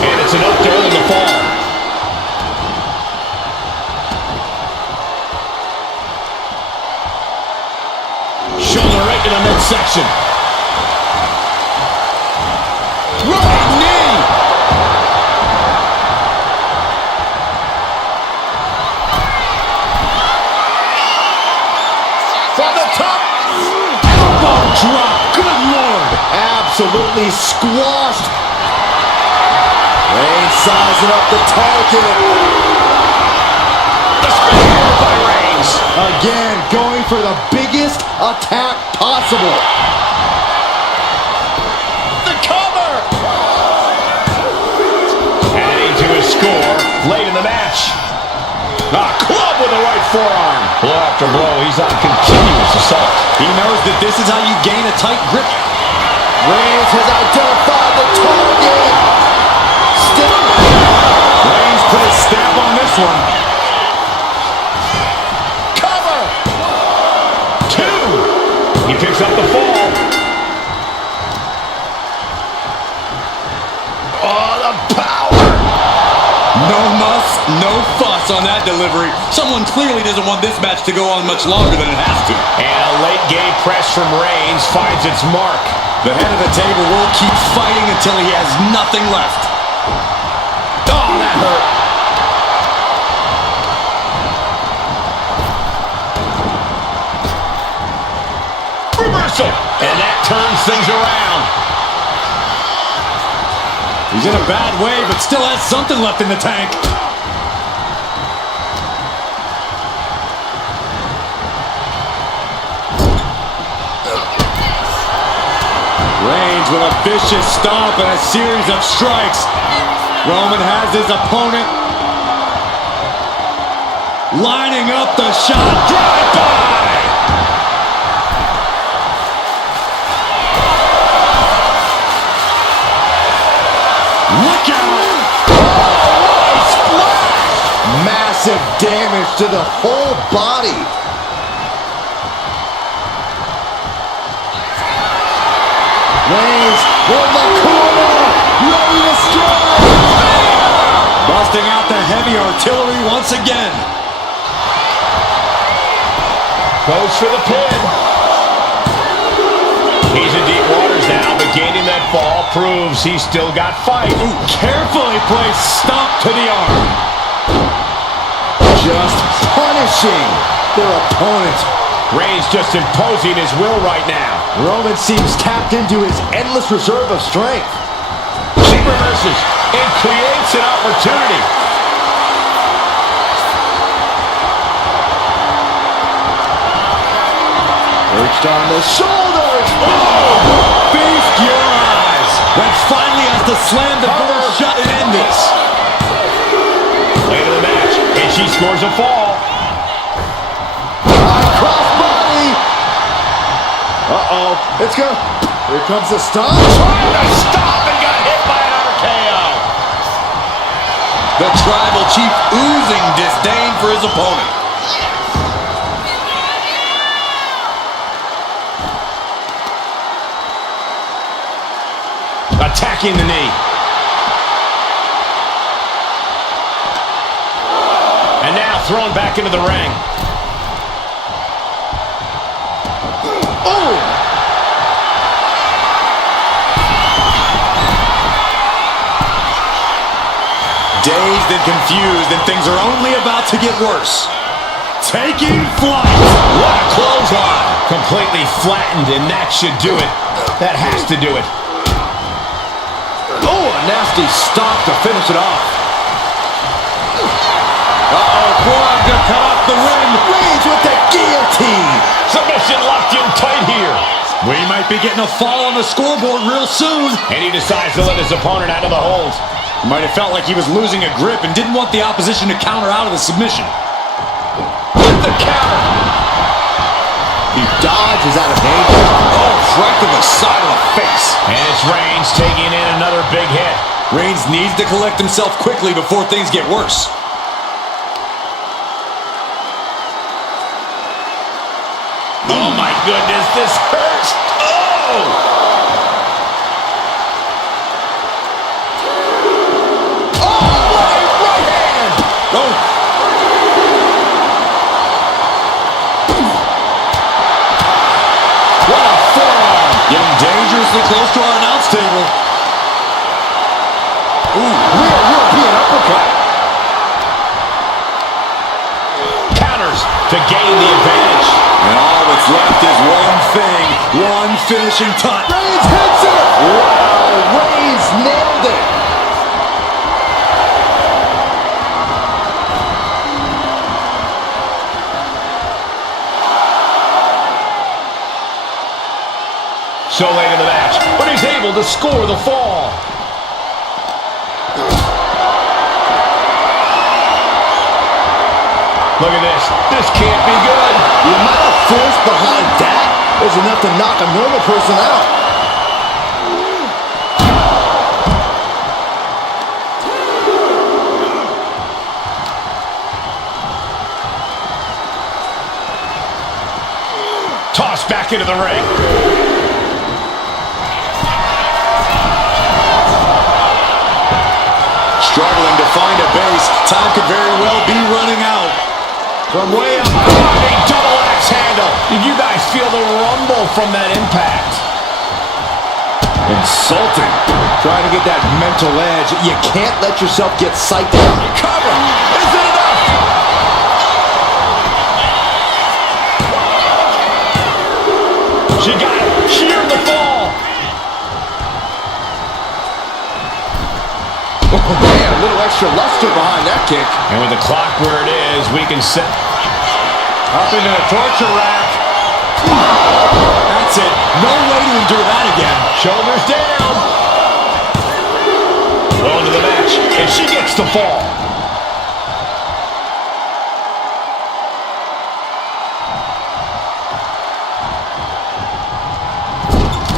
And it's enough to earn the fall. Shoulder right to the midsection. Running knee. From the top. Elbow drop. Good Lord. Absolutely squashed. Reigns sizing up the target. The spear by Reigns. Again, going for the biggest attack possible. The cover. Adding to his score late in the match. A club with the right forearm. Blow after blow, he's on continuous assault. He knows that this is how you gain a tight grip. Reigns has identified the target. Still. Reigns put his stamp on this one. Cover. 2. He picks up the fall. Oh, the power. No muss, no fuss on that delivery. Someone clearly doesn't want this match to go on much longer than it has to. And a late game press from Reigns finds its mark. The head of the table will keep fighting until he has nothing left. Oh, that hurt. Reversal. And that turns things around. He's in a bad way, but still has something left in the tank. Reigns with a vicious stomp and a series of strikes. Roman has his opponent lining up the shot. Drive-by! Look out! Oh, what a splash! Massive damage to the whole body. Reigns in the corner, ready to strike. Busting out the heavy artillery once again. Goes for the pin. He's in deep waters now, but gaining that fall proves he's still got fight. Ooh, carefully placed stomp to the arm. Just punishing their opponent. Reigns just imposing his will right now. Roman seems tapped into his endless reserve of strength. She reverses and creates an opportunity. Perched on the shoulders. Oh! Feast your eyes. When finally has to slam the door shut and end this. Late in the match, and she scores a fall. Crossbody. Uh-oh. It's good. Here comes the stop. Trying to stop and got hit by an RKO. The Tribal Chief oozing disdain for his opponent. Attacking the knee. And now thrown back into the ring. Oh! Dazed and confused, and things are only about to get worse. Taking flight. What a clothesline. Completely flattened, and that should do it. That has to do it. Oh, a nasty stop to finish it off. Uh-oh, forearm gonna cut off the ring. Reigns with the guillotine. Submission locked in tight here. We might be getting a fall on the scoreboard real soon. And he decides to let his opponent out of the hold. Might have felt like he was losing a grip and didn't want the opposition to counter out of the submission. With the counter. He dodges out of danger. Oh, right to the side of the face. And it's Reigns taking in another big hit. Reigns needs to collect himself quickly before things get worse. Oh my goodness, this hurts. Oh! Dangerously close to our announce table. Ooh, real European uppercut. Counters to gain the advantage. And all that's left is one thing, one finishing touch. Reigns hits it. Wow, Reigns nailed it. So late in the match, but he's able to score the fall. Look at this. This can't be good. The amount of force behind that is enough to knock a normal person out. Tossed back into the ring. Struggling to find a base. Time could very well be running out. From way up, a double axe handle. Did you guys feel the rumble from that impact? Insulting. Trying to get that mental edge. You can't let yourself get psyched out. Cover. Is it enough? She got it. She Man, a little extra luster behind that kick. And with the clock where it is, we can set Up into the torture rack. That's it. No way to endure that again. shoulders down. Well into the match, and she gets the fall.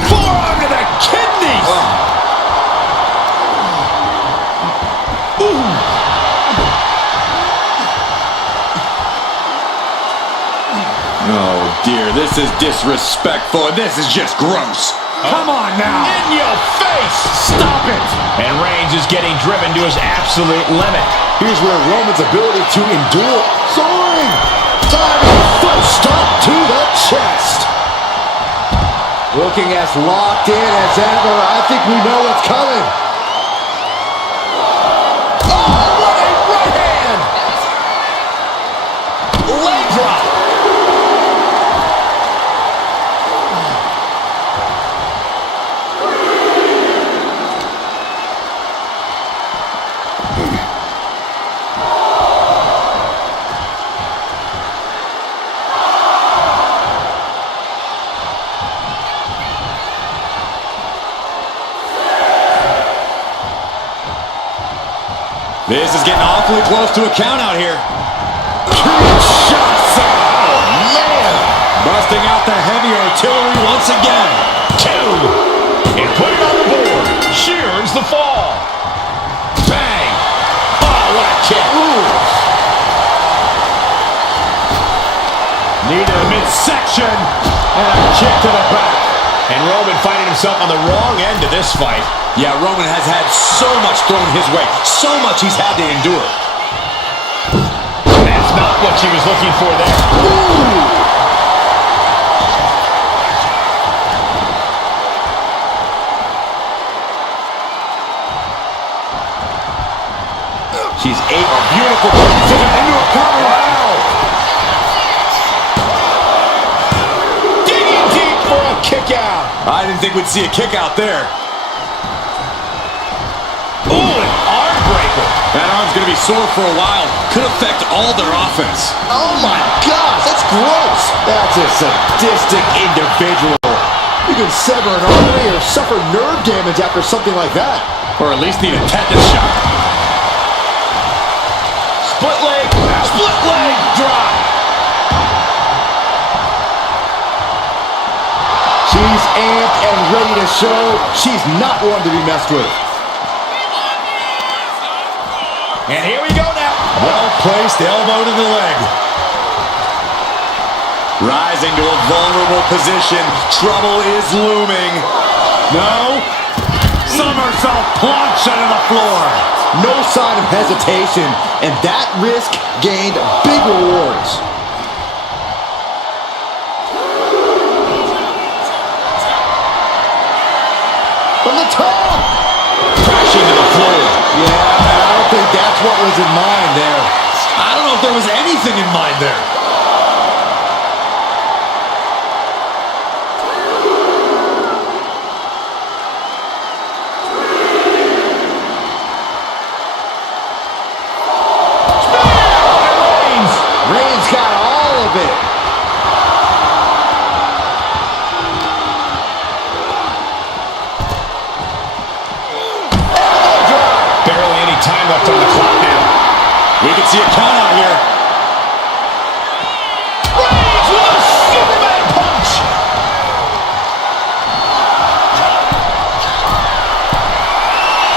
Forearm to the kidneys. Oh, dear. This is disrespectful. This is just gross. Come on now. In your face! Stop it. And Reigns is getting driven to his absolute limit. Here's where Roman's ability to endure. Soaring! Diving foot stomp to the chest. Looking as locked in as ever. I think we know what's coming. Oh, what a right hand! Leg drop. This is getting awfully close to a count out here. Shots! Oh, man! Busting out the heavy artillery once again. 2. And put it on the board. Shears the fall. Bang! Oh, what a kick. Knee to the midsection. And a kick to the back. And Roman finding himself on the wrong end of this fight. Yeah, Roman has had so much thrown his way. So much he's had to endure. That's not what she was looking for there. She's able. A beautiful position into a cover. Wow. Digging deep for a kick out. I didn't think we'd see a kick out there. Ooh, an arm breaker. That arm's going to be sore for a while. Could affect all their offense. Oh my gosh, that's gross. That's a sadistic individual. You can sever an artery or suffer nerve damage after something like that. Or at least need a tetanus shot. Split leg drop. She's amped and ready to show she's not one to be messed with. And here we go now. Well-placed elbow to the leg. Rising to a vulnerable position. Trouble is looming. No. Somersault plunge onto the floor. No sign of hesitation, and that risk gained big rewards. From the top! Crashing to the floor. Yeah, I don't think that's what was in mind there. I don't know if there was anything in mind there. Reigns got all of it. Barely any time left on the clock now. We can see a count out here. Reigns with a Superman punch.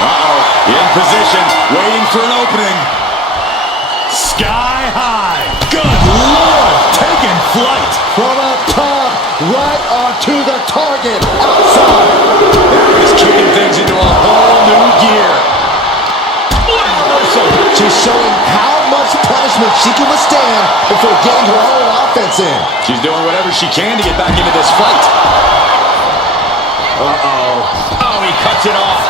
Uh-oh. In position, waiting for an opening. Sky high. Good Lord. Taking flight. From up top, right onto the target, outside. That is kicking things into a whole new gear. She's showing how much punishment she can withstand before getting her own offense in. She's doing whatever she can to get back into this fight. Uh-oh. Oh, he cuts it off.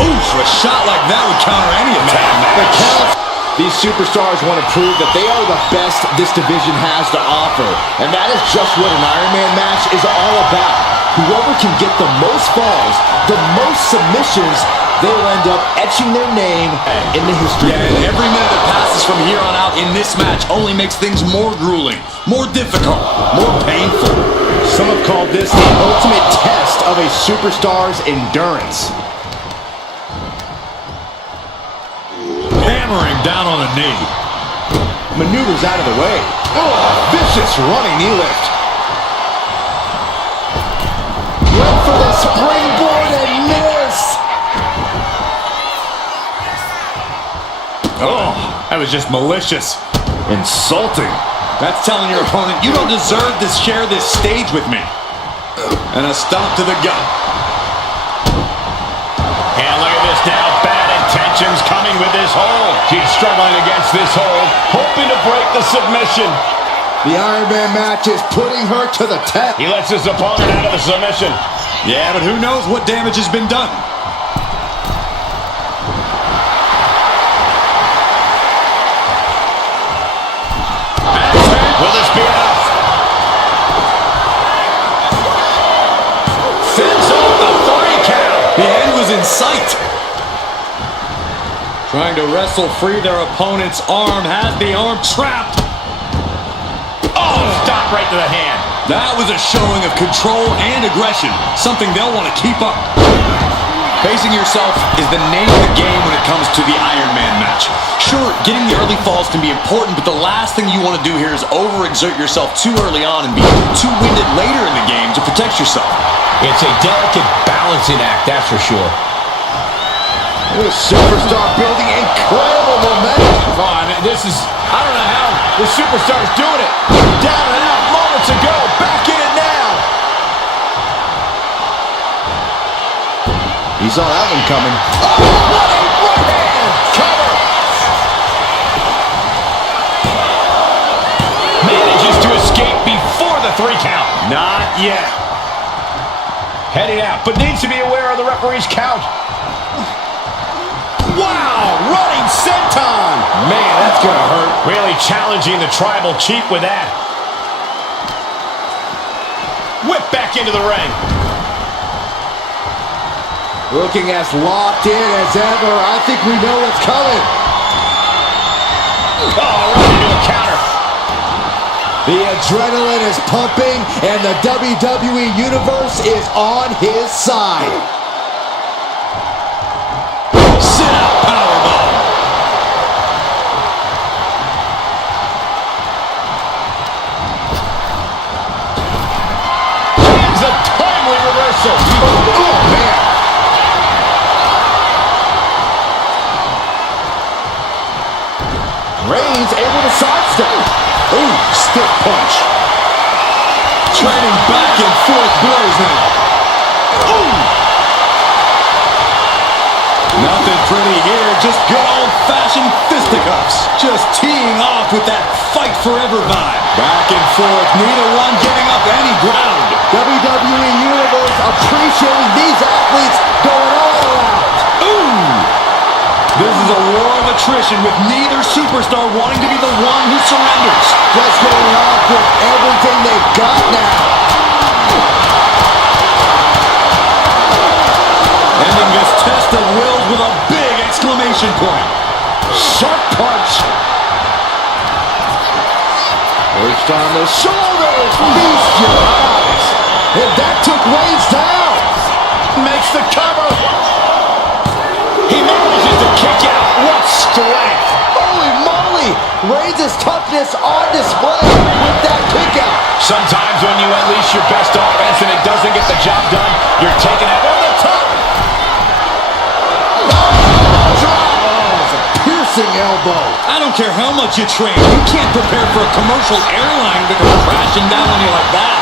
Oof, a shot like that would counter any attack. The count. These superstars want to prove that they are the best this division has to offer. And that is just what an Iron Man match is all about. Whoever can get the most falls, the most submissions, they'll end up etching their name in the history. Yeah, and every minute that passes from here on out in this match only makes things more grueling, more difficult, more painful. Some have called this the ultimate test of a superstar's endurance. Hammering down on a knee. Maneuvers out of the way. Oh, vicious running knee lift. Went for the springboard and missed. Oh, that was just malicious. Insulting. That's telling your opponent, you don't deserve to share this stage with me. And a stomp to the gut. And look at this now. Bad intentions coming with this hold. He's struggling against this hold, hoping to break the submission. The Iron Man match is putting her to the test. He lets his opponent out of the submission. Yeah, but who knows what damage has been done. Will this be enough? Sends off the 3 count. The end was in sight. Trying to wrestle free their opponent's arm, has the arm trapped. Oh, stop right to the hand. That was a showing of control and aggression, something they'll want to keep up. Facing yourself is the name of the game when it comes to the Iron Man match. Sure, getting the early falls can be important, but the last thing you want to do here is overexert yourself too early on and be too winded later in the game to protect yourself. It's a delicate balancing act, that's for sure. This superstar building incredible momentum. Come on, this is, I don't know how the superstar's doing it. Down and out moments ago, back in it now. He saw that one coming. Oh, what a right hand! Cover! Manages to escape before the 3 count. Not yet. Heading out, but needs to be aware of the referee's count. Wow, running senton. Man, that's gonna hurt. Really challenging the tribal chief with that. Whip back into the ring. Looking as locked in as ever. I think we know what's coming. Oh, right into a counter. The adrenaline is pumping, and the WWE Universe is on his side. Sit out powerbomb. Lands a timely reversal. Oh, man. Reigns able to sidestep. Ooh, stiff punch. Trading back and forth blows now. Ooh. Nothing pretty here, just good old-fashioned fisticuffs. Just teeing off with that fight forever vibe. Back and forth, neither one giving up any ground. WWE Universe appreciating these athletes going all out. Ooh! This is a war of attrition with neither superstar wanting to be the one who surrenders. Just going off with everything they've got now. Ending this test of wills with a big exclamation point. Sharp punch. Perched on the shoulders. Feast your eyes. And that took Reigns down. Makes the cover. He manages to kick out. What strength. Holy moly. Reigns' toughness on display with that kick out. Sometimes when you unleash your best offense and it doesn't get the job done, you're taking it over the top. Piercing elbow. I don't care how much you train, you can't prepare for a commercial airline to come crashing down on you like that.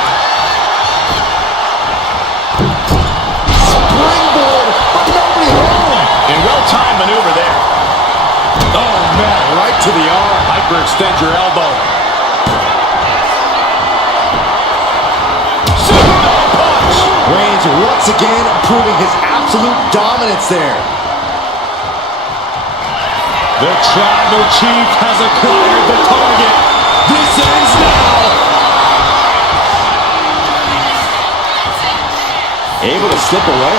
Springboard, but nobody home. And well-timed maneuver there. Oh man, Right to the arm. hyperextend your elbow. Superman punch. Reigns once again proving his absolute dominance there. The tribal chief has acquired the target. This ends now. able to slip away.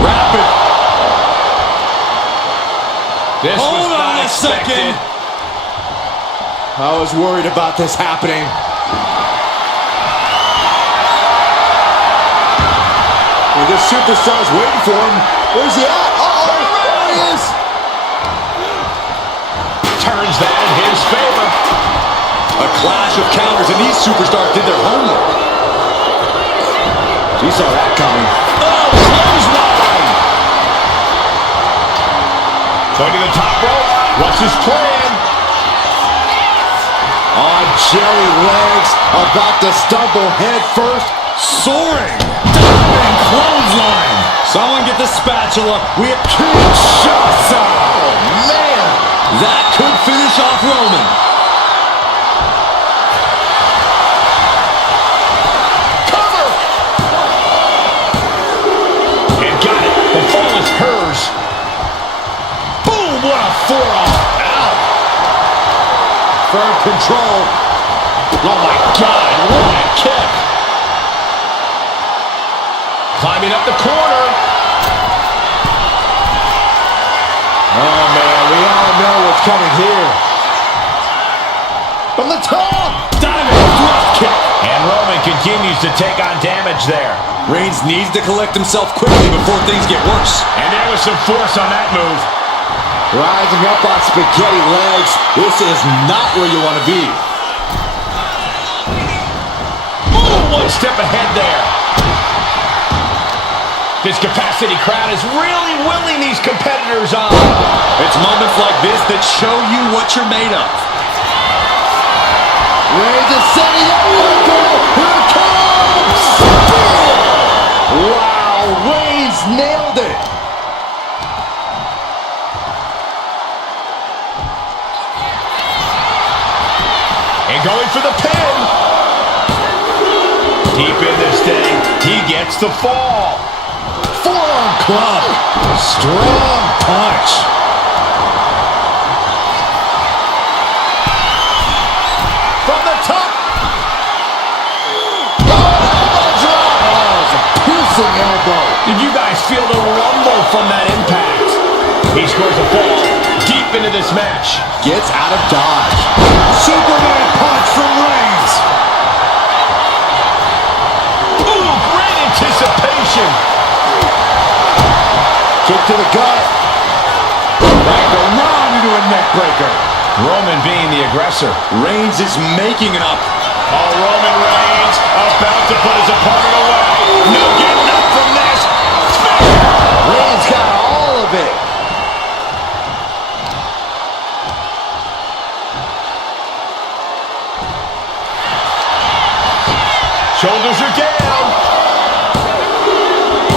Rapid. This was Hold not on a expected. second. I was worried about this happening. And this superstar's waiting for him. Where's he at? Uh-oh, there he is. Turns that in his favor. A clash of counters, and these superstars did their homework. He saw that coming. Oh, clothesline. Going to the top rope. What's his plan? On jelly legs, about to stumble head first. Soaring. Diving clothesline. Someone get the spatula. We have Kinshasa. Oh, man. That could finish off Roman. Cover. And got it. The fall is hers. Boom, what a forearm. Ow. Firm control. Oh, my God, what a kick. Climbing up the corner. Oh, man, we all know what's coming here. From the top. Diving drop kick. And Roman continues to take on damage there. Reigns needs to collect himself quickly before things get worse. And there was some force on that move. Rising up on spaghetti legs. This is not where you want to be. Ooh, one step ahead there. This capacity crowd is really willing these competitors on. It's moments like this that show you what you're made of. Reigns is setting up. Here it comes. Wow, Reigns nailed it. And going for the pin. Deep in this thing. He gets the fall. Forearm club. Strong punch. From the top. Elbow drop. Oh, it's a piercing elbow. Did you guys feel the rumble from that impact? He scores a fall deep into this match. Gets out of dodge. Superman punch from Reigns. Ooh, great anticipation. Kick to the gut. Back around into a neck breaker. Roman being the aggressor. Reigns is making it up. Oh, Roman Reigns about to put his opponent away. No getting up from this. Reigns got all of it. Shoulders are down.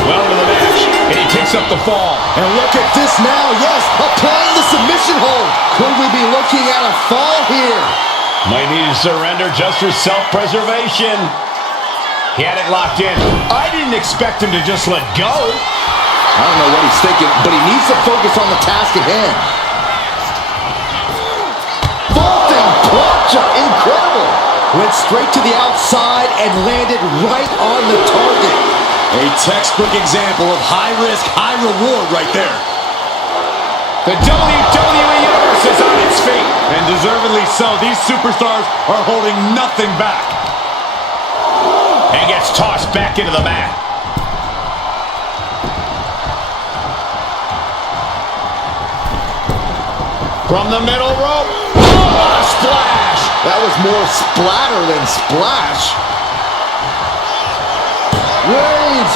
Well into the match, and he picks up the fall. And look at this now. Yes, applying the submission hold. Could we be looking at a fall here? Might need to surrender just for self-preservation. He had it locked in. I didn't expect him to just let go. I don't know what he's thinking, but he needs to focus on the task at hand. Vaulting plancha, incredible. Went straight to the outside and landed right on the target. A textbook example of high risk, high reward right there. The WWE Universe is on its feet. And deservedly so. These superstars are holding nothing back. And gets tossed back into the mat. From the middle rope. Oh, what a splash. That was more splatter than splash. Reigns,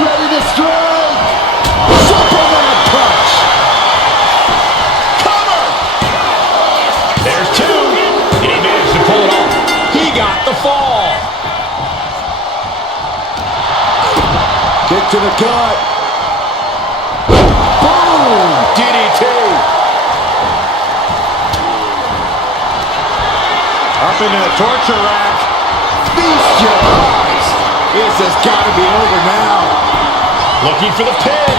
ready to strike. Superman punch. Cover. There's two. And he managed to pull it off. He got the fall. Kick to the gut. Boom! DDT. Up into the torture rack. Feast your eyes. This has got to be over now. Looking for the pin.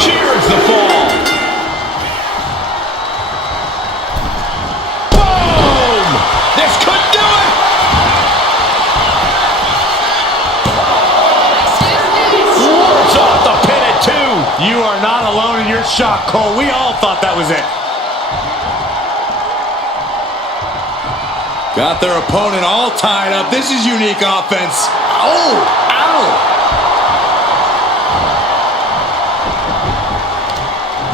Cheers the fall. Boom! You are not alone in your shock, Cole. We all thought that was it. Got their opponent all tied up. This is unique offense. Oh, ow.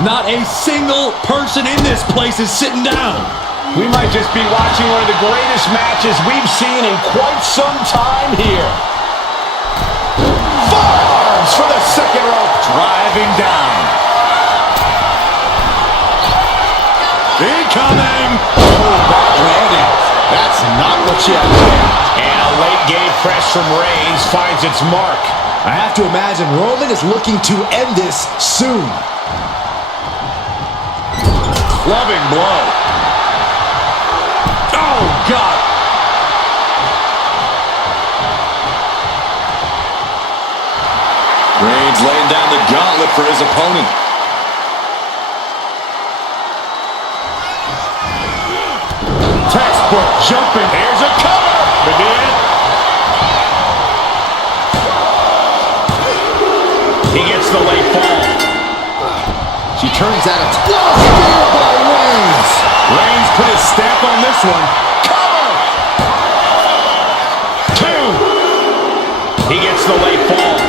Not a single person in this place is sitting down. We might just be watching one of the greatest matches we've seen in quite some time here. Forearms for the second rope. Driving down. Incoming. Oh, bad landing. That's not what you had planned. And a late game press from Reigns finds its mark. I have to imagine Roman is looking to end this soon. Clubbing blow. Oh, God. Reigns laying down the gauntlet for his opponent. Textbook jumping. Here's a cover. Maybe it. He gets the late fall. She turns out a spear by Reigns. Reigns put his stamp on this one. Cover. 2. He gets the late fall.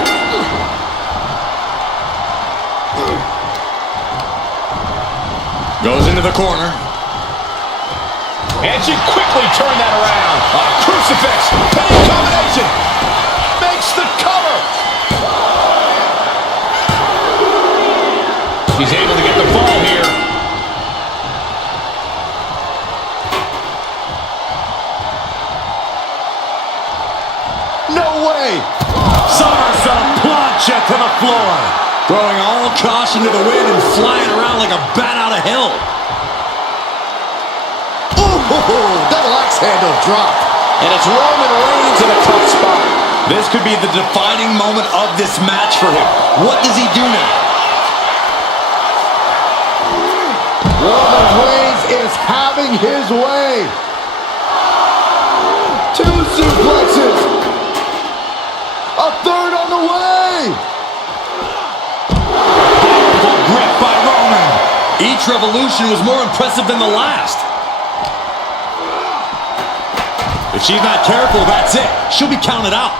Goes into the corner. And she quickly turned that around. A crucifix. Penny combination. Makes the cover. He's able to get the fall here. No way. Somersault plancha to the floor. Throwing all caution to the wind and flying around like a bat out of hell. Double axe handle drop. And it's Roman Reigns in a tough spot. This could be the defining moment of this match for him. What does he do now? Roman Reigns is having his way. 2 suplexes. A third on the way. Powerful grip by Roman. Each revolution was more impressive than the last. If she's not careful, that's it. She'll be counted out.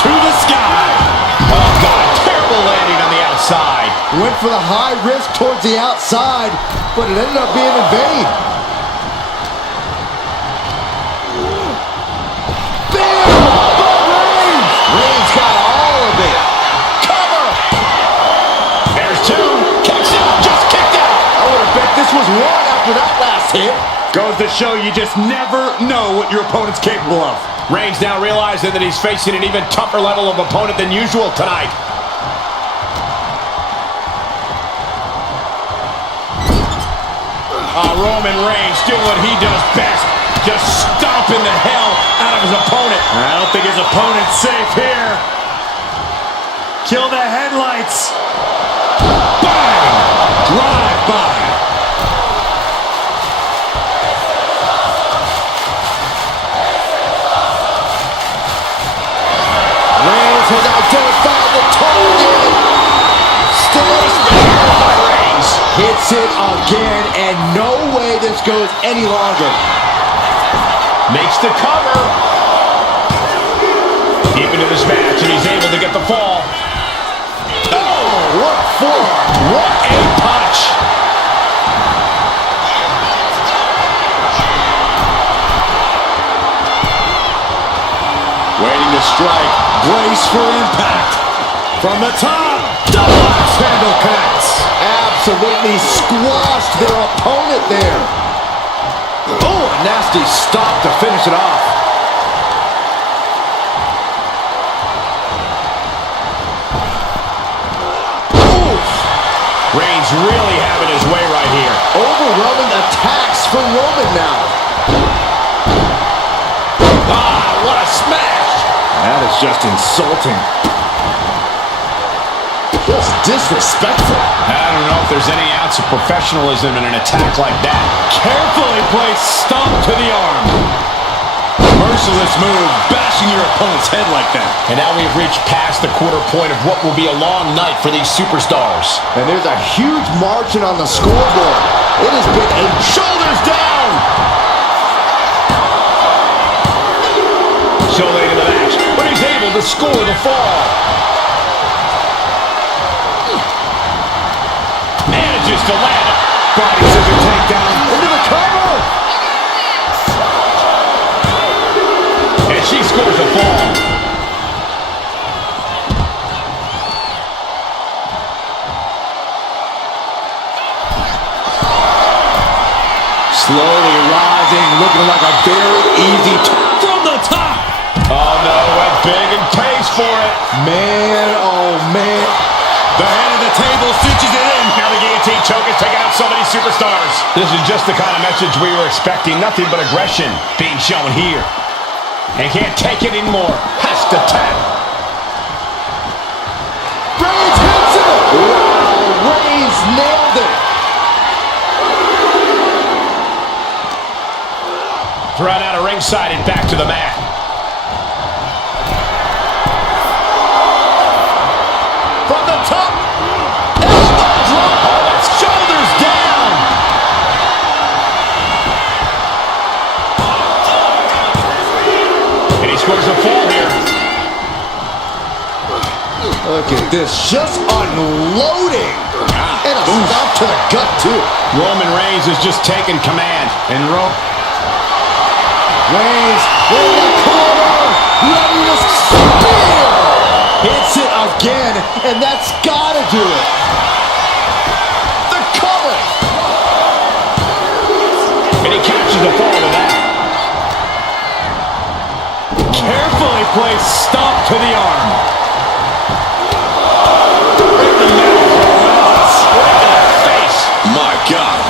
To the sky. Oh, God. Terrible landing on the outside. Went for the high risk towards the outside, but it ended up being in vain. Bam! By Reigns! Reigns got all of it. Cover. There's 2. Kicks out. Just kicked out. I would have bet this was 1 after that last hit. Goes to show you just never know what your opponent's capable of. Reigns now realizing that he's facing an even tougher level of opponent than usual tonight. Roman Reigns doing what he does best. Just stomping the hell out of his opponent. I don't think his opponent's safe here. Kill the headlights. Bang! Drive by. Reigns has identified the target. Still By Reigns. hits it again, and no way this goes any longer. Makes the cover. Deep into this match, and he's able to get the fall. Oh, what for? What a punch. Waiting to strike. Brace for impact. From the top. Double axe handle connects. Absolutely squashed their opponent there. Oh, a nasty stop to finish it off. Reigns really having his way right here. Overwhelming attacks for Roman now. Ah, what a smash. That is just insulting. Just disrespectful. I don't know if there's any ounce of professionalism in an attack like that. Carefully placed stomp to the arm. Merciless move, bashing your opponent's head like that. And now we've reached past the quarter point of what will be a long night for these superstars. And there's a huge margin on the scoreboard. It has been a shoulders down. So late in the match, but he's able to score the fall. Manages to land it. Body scissor takedown into the cover. And she scores a fall. Slowly rising, looking like a very easy From the top. Oh no, went big and pays for it. Man, oh man. The head of the table cinches it in. Now the guillotine choke is taking out so many superstars. This is just the kind of message we were expecting. Nothing but aggression being shown here. And can't take it anymore. Has to tap. Reigns hits it. Wow, Reigns nailed it. Thrown out of ringside and back to the mat. From the top. Elbow drop. Oh, that's shoulders down. And he scores a fall here. Look at this, just unloading. And a stop to the gut, too. Roman Reigns is just taking command. And Reigns in the corner, ready to spear. Hits it again, and that's got to do it. The cover. And he catches the fall with that. Carefully placed stomp to the arm. Right in the middle. Right in the face. My God.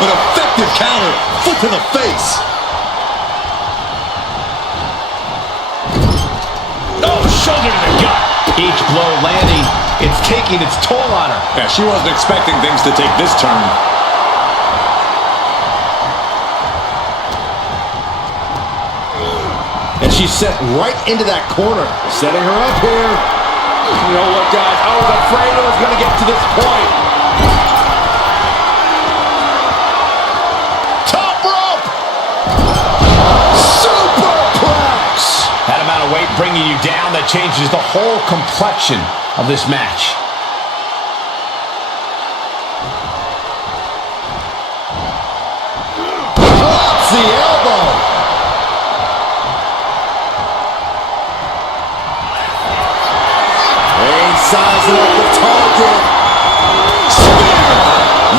But effective counter. Foot to the face. Oh, shoulder to the gut. Each blow landing, it's taking its toll on her. Yeah, she wasn't expecting things to take this turn. And she's set right into that corner, setting her up here. You know what, guys? I was afraid it was going to get to this point. That amount of weight bringing you down, that changes the whole complexion of this match. Drops the elbow. Reigns sizing up the target. Spear!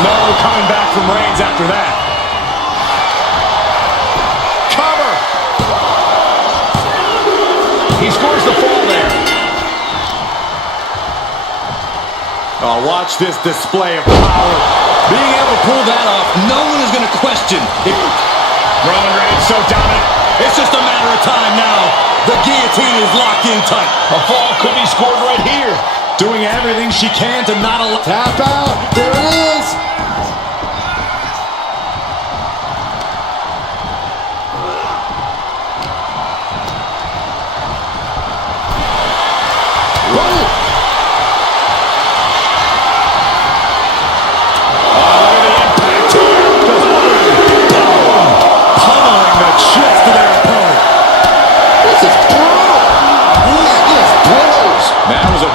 No coming back from Reigns after that. He scores the fall there. Oh, watch this display of power. Being able to pull that off, no one is going to question it. Roman Reigns so dominant. It's just a matter of time now. The guillotine is locked in tight. A fall could be scored right here. Doing everything she can to not allow... Tap out. There it is.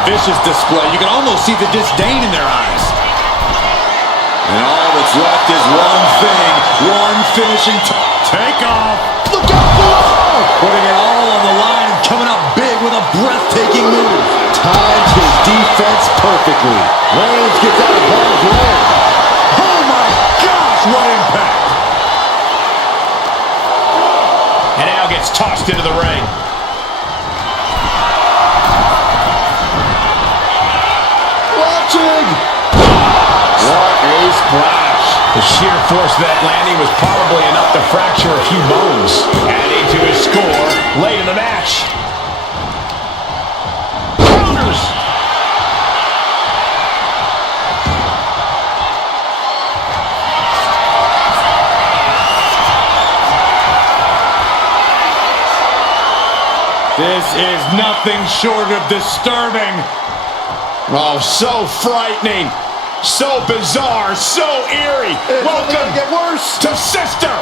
Vicious display. You can almost see the disdain in their eyes. And all that's left is one thing, one finishing takeoff. Look out below! Putting it all on the line and coming up big with a breathtaking move. Times his defense perfectly. Reigns gets out of harm's way. Oh my gosh, what impact! And now gets tossed into the ring. What a splash. The sheer force of that landing was probably enough to fracture a few bones. Adding to his score late in the match. Counters. This is nothing short of disturbing. Oh, so frightening. So bizarre. So eerie. It's Welcome gonna get worse. to Sister.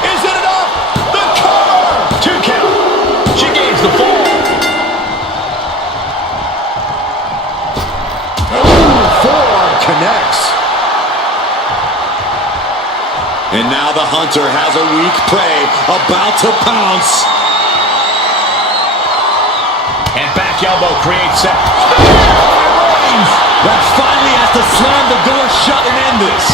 Is it enough? The cover. 2 count. She gains the fall. Forearm connects. And now the hunter has a weak prey about to pounce. And back elbow creates that. That finally has to slam the door shut and end this.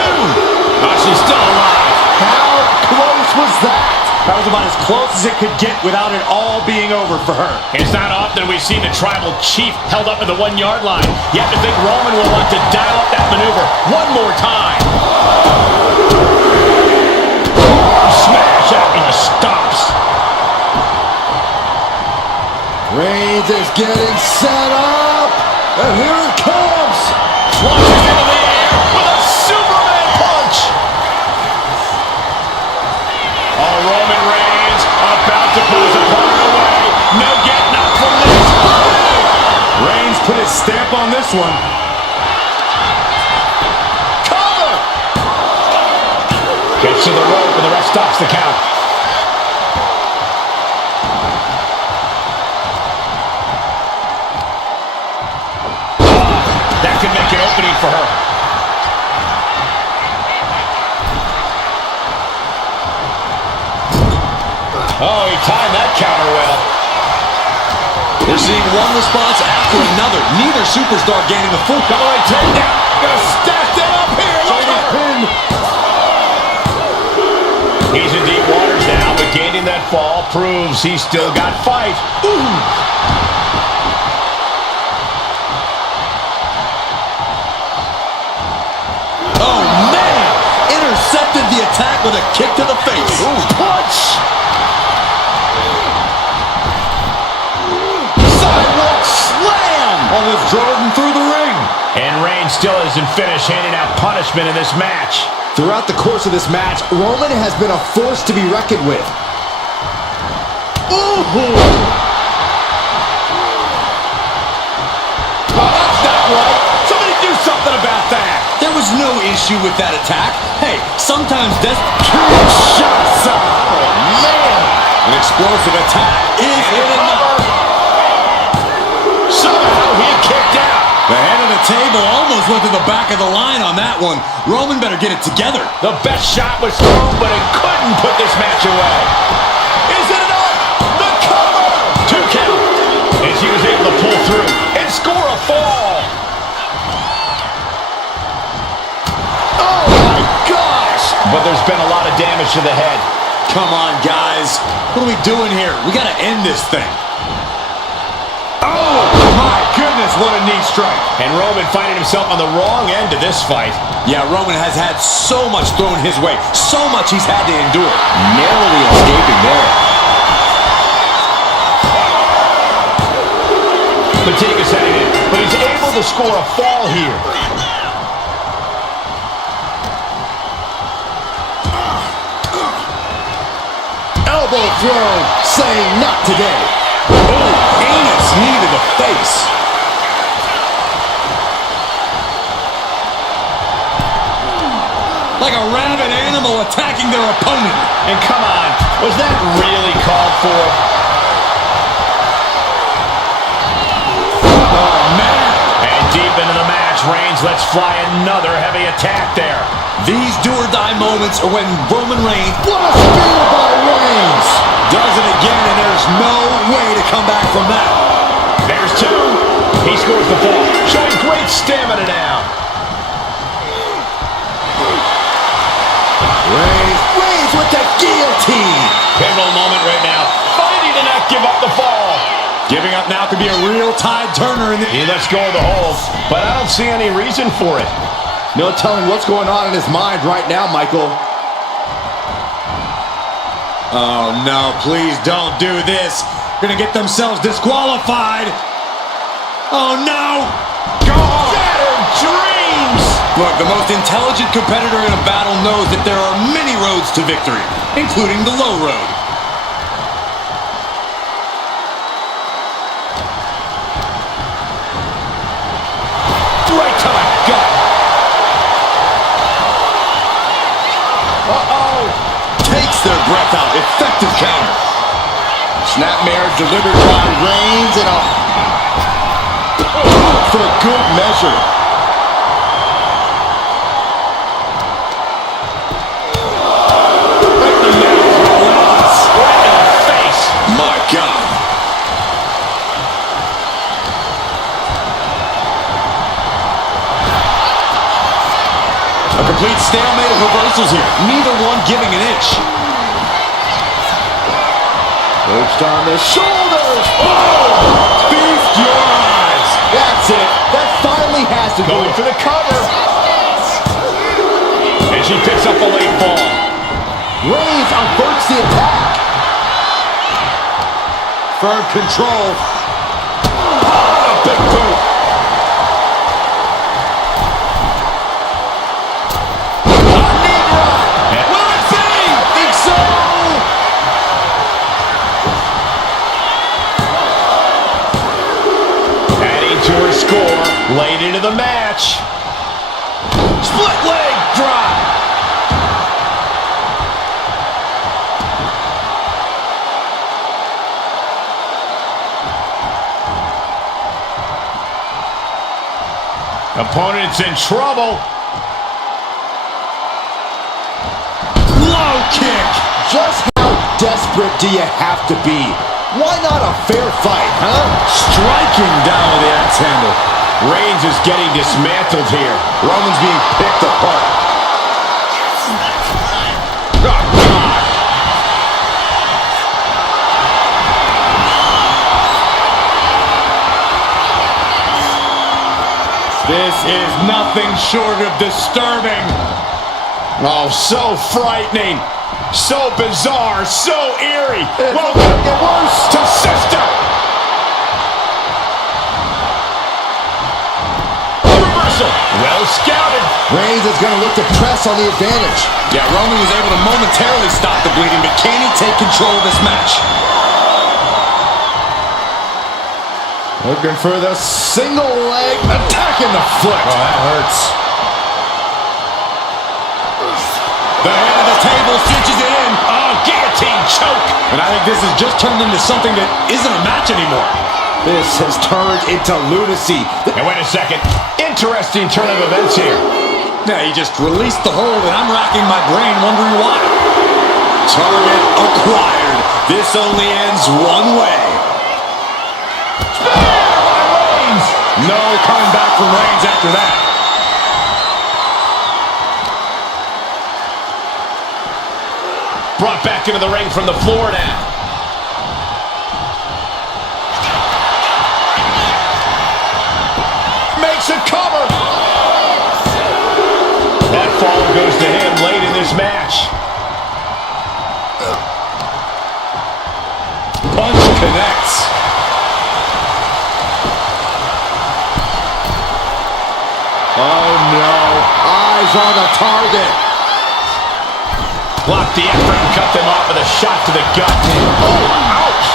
2. Oh, she's still alive. How close was that? That was about as close as it could get without it all being over for her. It's not often we see the tribal chief held up at the 1-yard line. You have to think Roman will want to dial up that maneuver one more time. Smash out and stops. Reigns is getting set up. And here it comes. Launches into the air with a Superman punch. Oh, Roman Reigns about to put his opponent away. No getting up from this. Reigns put his stamp on this one. Cover. Gets to the rope and the ref stops the count. That could make an opening for her. Oh, he timed that counter well. We're seeing one response after another. Neither superstar gaining the full Come on, take down. Gonna stack that up here. Look at her. He's in deep waters now, but gaining that fall proves he's still got fight. Ooh. Oh, man! Intercepted the attack with a kick to the face. Ooh, punch. Sidewalk slam. Almost drove him through the ring. And Reigns still isn't finished handing out punishment in this match. Throughout the course of this match, Roman has been a force to be reckoned with. Ooh. Oh, that's not right. Somebody do something about that. There was no issue with that attack. Hey, sometimes that's shots. Oh, man. An explosive attack is it enough. Somehow he kicked out. The head of the table almost went to the back of the line on that one. Roman better get it together. The best shot was thrown, but it couldn't put this match away. Is it enough? The cover! 2 count. And she was able to pull through and score a fall. Oh, my gosh. But there's been a lot of damage to the head. Come on, guys. What are we doing here? We got to end this thing. Oh, my goodness, what a knee strike. And Roman finding himself on the wrong end of this fight. Yeah, Roman has had so much thrown his way. So much he's had to endure. Narrowly escaping there. Fatigue's setting in, but he's able to score a fall here. Elbow thrown, saying not today. Oh, heinous knee to the face. Like a rabid animal attacking their opponent. And come on, was that really called for? Oh, man. And deep into the match, Reigns lets fly another heavy attack there. These do-or-die moments are when Roman Reigns What a spear by Reigns. does it again, and there's no way to come back from that. There's 2. He scores the fall, showing great stamina now. Reigns with the guillotine. Pivotal moment right now, fighting to not give up the fall. Giving up now could be a real tide turner in the... He lets go of the hold, but I don't see any reason for it. No telling what's going on in his mind right now, Michael. Oh, no, please don't do this. Gonna get themselves disqualified. Oh, no! Gone! Shattered dreams! Look, the most intelligent competitor in a battle knows that there are many roads to victory, including the low road. Right to the gut. Uh-oh. Takes their breath out. Effective counter. Snapmare delivered by Reigns and for good measure. Right in the mouth. Relentless. Right in the face. My God. A complete stalemate of reversals here. Neither one giving an inch. Perched on the shoulders. Oh! Feast your eyes. That's it. That finally has to Going for the cover. And she picks up a late fall. Reigns averts the attack. Firm control. A big boot. Will it be? I think so. Adding to her score. Late into the match. Split leg drop. Opponent's in trouble. Low kick. Just how desperate do you have to be? Why not a fair fight, huh? Striking down with the axe handle. Reigns is getting dismantled here. Roman's being picked apart. Oh, God. This is nothing short of disturbing. Oh, so frightening. So bizarre. So eerie. It's Welcome gonna get worse. to Sister. Reversal. Well scouted. Reigns is going to look to press on the advantage. Yeah, Roman was able to momentarily stop the bleeding, but can he take control of this match? Looking for the single leg, attacking the foot. Oh, that hurts. The head of the table cinches it in. Oh, guillotine choke. And I think this has just turned into something that isn't a match anymore. This has turned into lunacy. And wait a second. Interesting turn of events here. Yeah, he just released the hold, and I'm racking my brain wondering why. Target acquired. This only ends one way. No coming back from Reigns after that. Brought back into the ring from the floor now. Makes a cover. That fall goes to him late in this match. Punch connects. Oh no, eyes on the target. Blocked the effort and cut them off with a shot to the gut. Oh, ouch.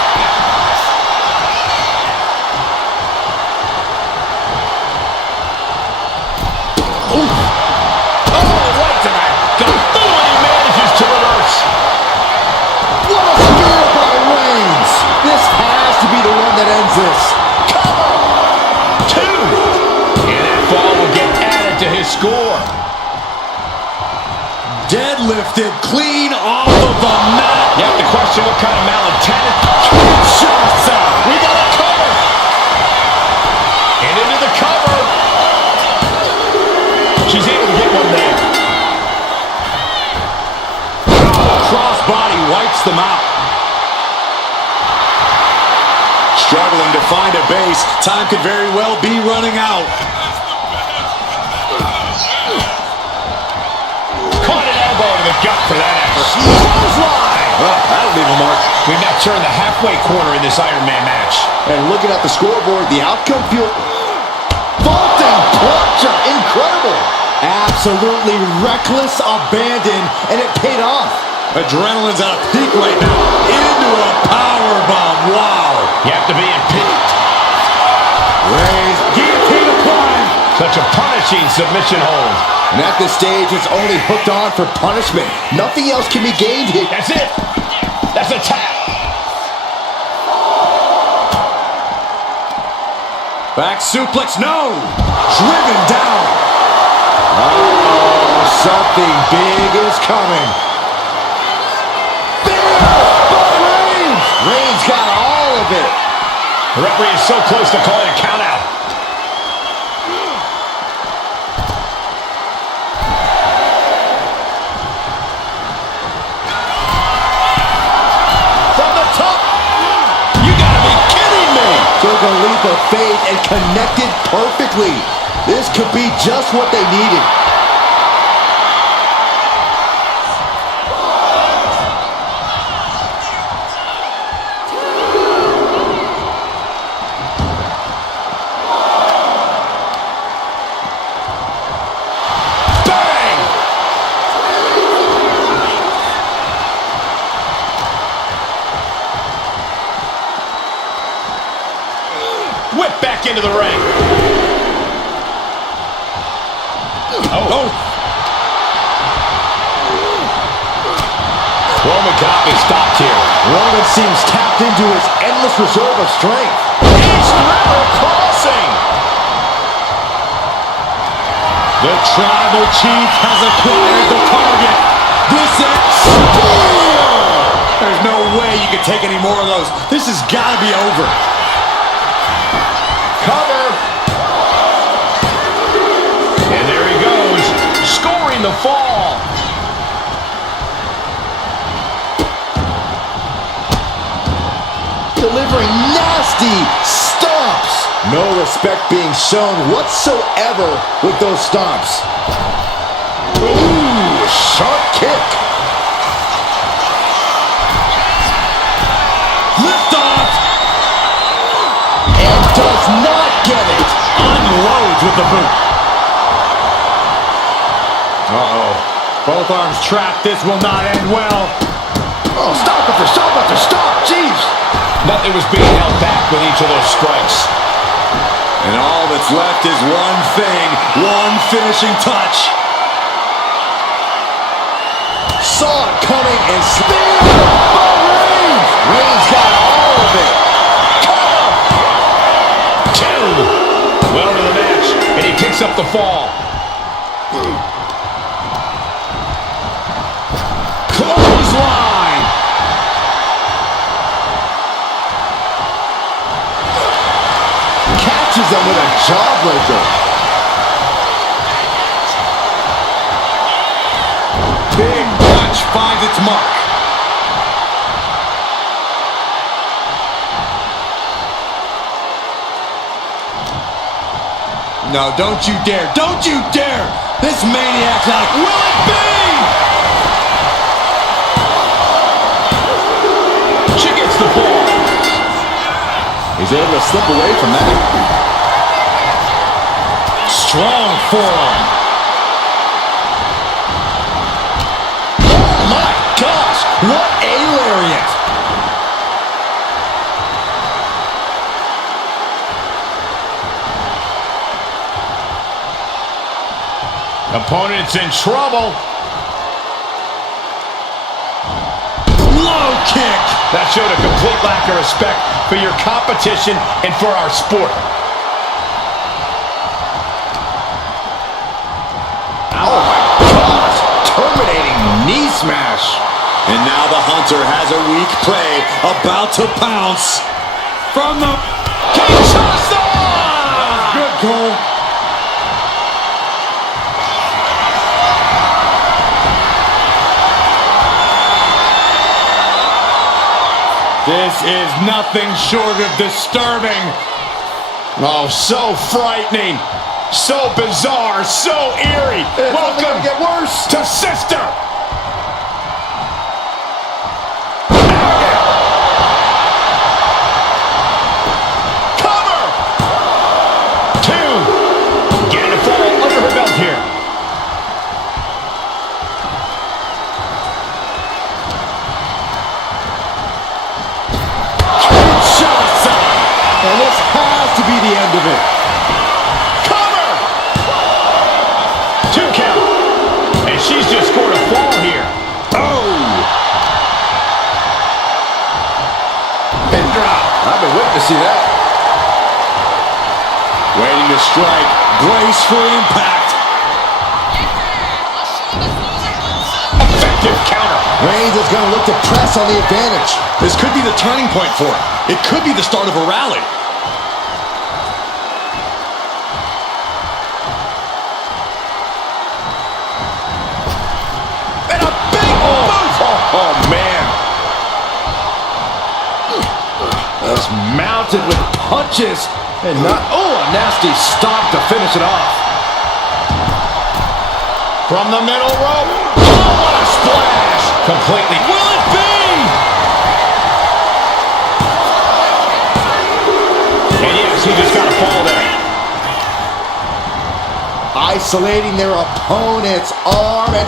Oof. Oh, right to the gut. Oh, and he manages to reverse. What a spear by Reigns. This has to be the one that ends this. Cover. Two. And that fall will get added to his score. Deadlifted clean off of the mat. You have to question what kind of malintent. We got a cover. And into the cover. She's able to get one there. Crossbody wipes them out. Struggling to find a base. Time could very well be running out. Caught an elbow to the gut for that effort. That'll leave a mark. We've now turned the halfway corner in this Iron Man match. And looking at the scoreboard, the outcome feels... Vaulting plancha, incredible. Absolutely reckless abandon, and it paid off. Adrenaline's at a peak right now. Into a powerbomb. Wow. You have to be in peak. Reigns, guillotine applied. Such a punishing submission hold. And at this stage, it's only hooked on for punishment. Nothing else can be gained here. That's it. That's a tap. Back suplex, no. Driven down. Uh-oh, something big is coming. Reigns got all of it. The referee is so close to calling a count out. From the top. You gotta be kidding me. Took a leap of faith and connected perfectly. This could be just what they needed. Whip back into the ring. Oh. Roman cannot be stopped here. Roman seems tapped into his endless reserve of strength. East River crossing. The tribal chief has acquired the target. This is spear. There's no way you can take any more of those. This has got to be over. Cover. And there he goes, scoring the fall. Delivering nasty stomps. No respect being shown whatsoever with those stomps. Ooh, sharp kick. Lift off. And does not get it. Unloads with the boot. Uh-oh. Both arms trapped. This will not end well. Oh, stop after stop after stop. Jeez. Nothing was being held back with each of those strikes. And all that's left is one thing, one finishing touch. Saw it coming and spear by Reigns. Reigns got all of it. Two. Well into the match, and he picks up the fall. Clothesline. Catches them with a jawbreaker. Big punch finds its mark. No, don't you dare. Don't you dare. This maniac's out. Will it be? She gets the ball. He's able to slip away from that. Strong forearm. Oh my gosh, what a lariat. Opponent's in trouble. Low kick. That showed a complete lack of respect for your competition and for our sport. Oh my gosh, terminating knee smash. And now the hunter has a weak prey about to pounce. From the Kinshasa! good goal. This is nothing short of disturbing. Oh, so frightening. So bizarre. So eerie. It's only Welcome gonna get worse. to Sister. movement. Cover! 2 count. And she's just scored a fall here. Oh! And drop. I've been waiting to see that. Waiting to strike. Brace for impact. Effective counter. Reigns is going to look to press on the advantage. This could be the turning point for him. It could be the start of a rally. And a big move. Oh, man. Just mounted with punches. And not, a nasty stop to finish it off. From the middle rope. Oh, what a splash. Completely. Will it be? And yes, he just got a fall there. Isolating their opponent's arm and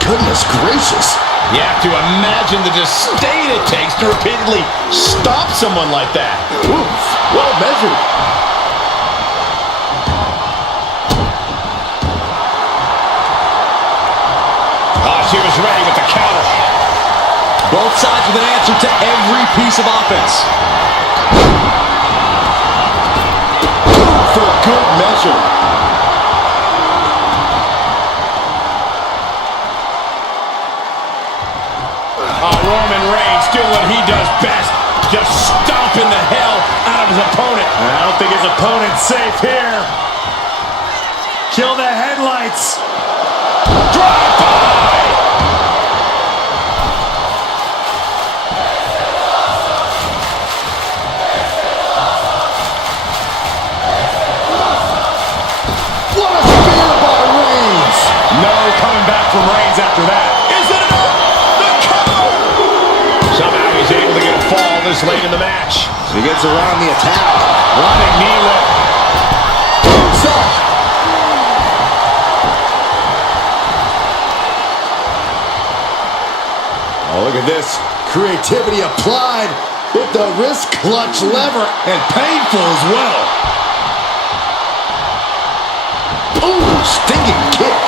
goodness gracious. You have to imagine the disdain it takes to repeatedly stop someone like that. Oof, well measured. Oh, she was ready with the counter. Both sides with an answer to every piece of offense. For good measure. Roman Reigns doing what he does best. Just stomping the hell out of his opponent. I don't think his opponent's safe here. Kill the headlights. Drive by. What a spear by Reigns. No coming back from Reigns after that. Is it enough? The cover. Somehow he's able to get a fall this late in the match. He gets around the attack. Running knee lift. Boots up. Oh, look at this. Creativity applied with the wrist clutch lever. And painful as well. Ooh, stinging kick.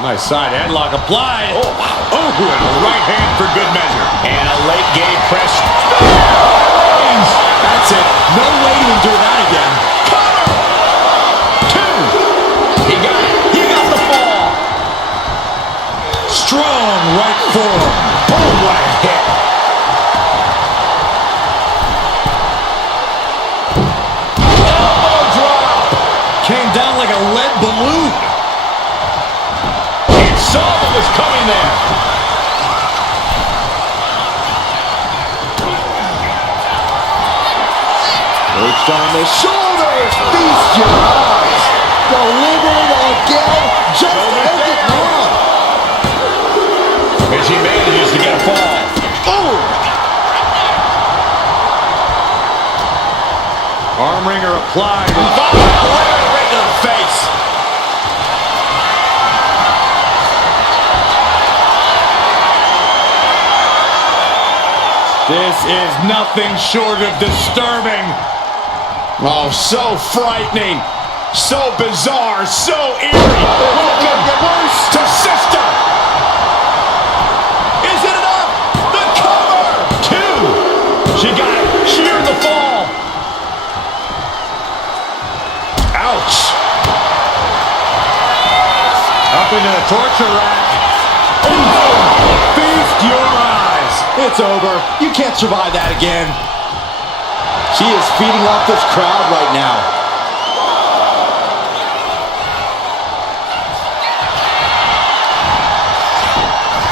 Nice side headlock applied. Oh, wow. Oh, and a right hand for good measure. And a late game press. That's it. No way to endure that again. Two. He got it. He got the fall. Strong right forearm. Boom, what a hit. Elbow drop. Came down like a lead balloon. He saw what was coming there. Reached on the shoulders. Feast your eyes. Delivered again. Just end it now. As he manages to get a fall. Oh. Arm wringer applied. Right to the face. This is nothing short of disturbing. Oh, so frightening. So bizarre. So eerie. Welcome to sister. Is it enough? The cover. Two. She got it. She earned the fall. Ouch. Up into the torture rack. Feast your eyes. It's over. You can't survive that again. She is feeding off this crowd right now.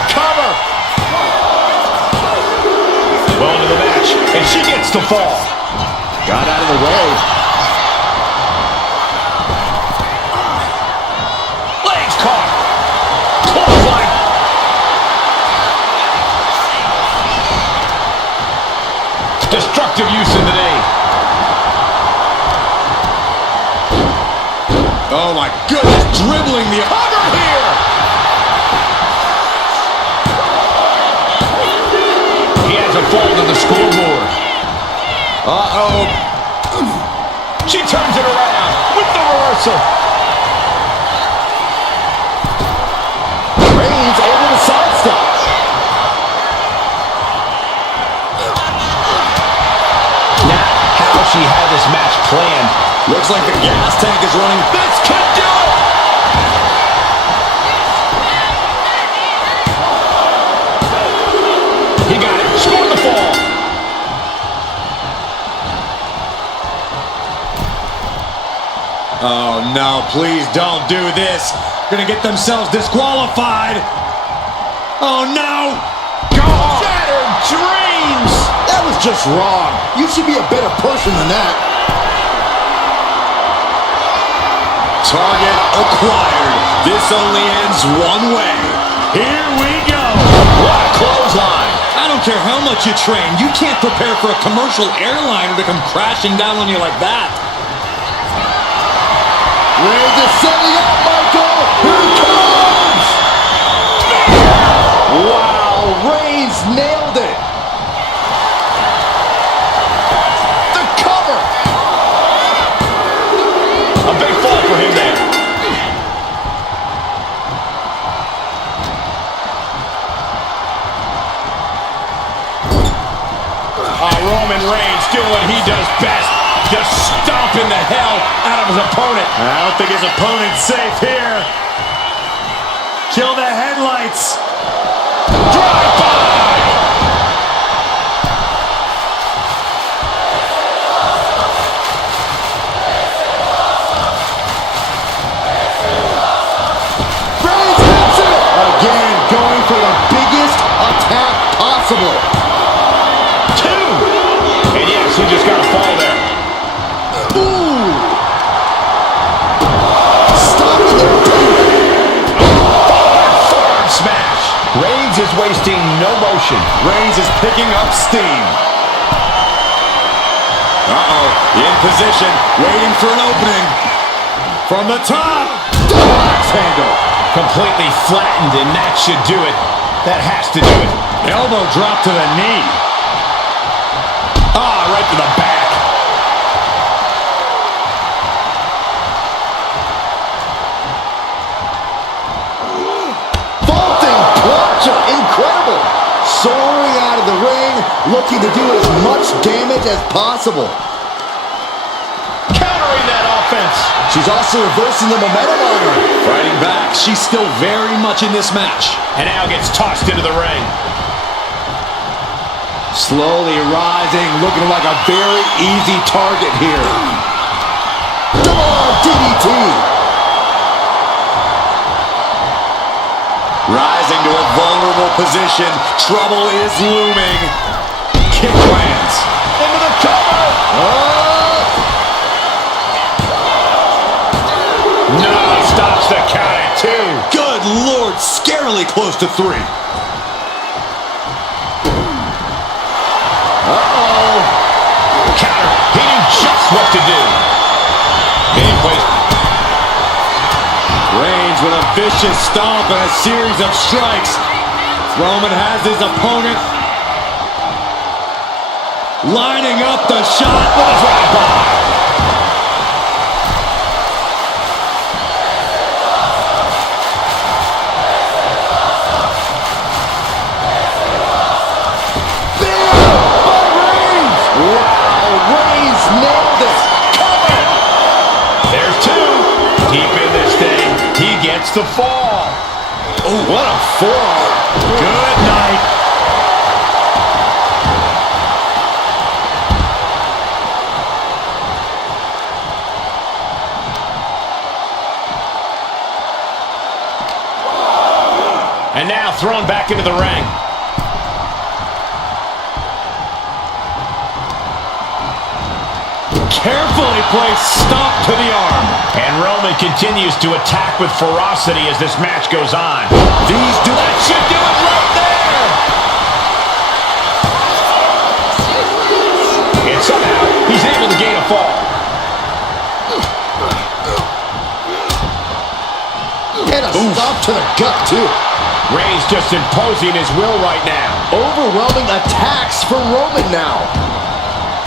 Cover. Well into the match. And she gets the fall. Got out of the way. Legs caught. Clothesline. Destructive use of the knee. Oh my goodness, dribbling the cover here. He has a fall to the scoreboard. Uh-oh. She turns it around with the reversal. Reigns able to sidestep. Now, how she had this match planned. Looks like the gas tank is running. This could do it! He got it. Scored the fall. Oh no, please don't do this. Gonna get themselves disqualified. Oh no! Shattered dreams! That was just wrong. You should be a better person than that. Target acquired. This only ends one way. Here we go. What a clothesline. I don't care how much you train, you can't prepare for a commercial airliner to come crashing down on you like that. Reigns is setting up, Michael. Here he comes. Wow, Reigns nailed it. The cover. A big fall for him there. Roman Reigns doing what he does best. Just stomping the hell out of his opponent. I don't think his opponent's safe here. Kill the headlights. Drive by. Reigns hits it. Again, going for the biggest attack possible. Two. And yes, he just got a fall there. Ooh. Stopping the Forearm smash. Reigns is wasting no motion. Reigns is picking up steam. Uh-oh, in position, waiting for an opening. From the top. axe handle. Completely flattened, and that should do it. That has to do it. Elbow drop to the knee. Ah, right to the back. Vaulting plunger. Incredible. Soaring out of the ring, looking to do as much damage as possible. Countering that offense. She's also reversing the momentum on her. Fighting back, she's still very much in this match. And now gets tossed into the ring. Slowly rising, looking like a very easy target here. Oh, DDT. Rising to a vulnerable position. Trouble is looming. Kick lands. Into the cover. No, stops the count at two. Good Lord, scarily close to three. Counter. He knew just what to do. Game place. Reigns with a vicious stomp and a series of strikes. Roman has his opponent lining up the shot with a drive-by. Nailed it. Cover. There's two. Deep in this thing. He gets the fall. Oh, what a forearm. Good night. And now thrown back into the ring. Carefully placed stomp to the arm. And Roman continues to attack with ferocity as this match goes on. These do That should do it right there. And somehow he's able to gain a fall. And a stop to the gut, too. Reigns just imposing his will right now. Overwhelming attacks for Roman now.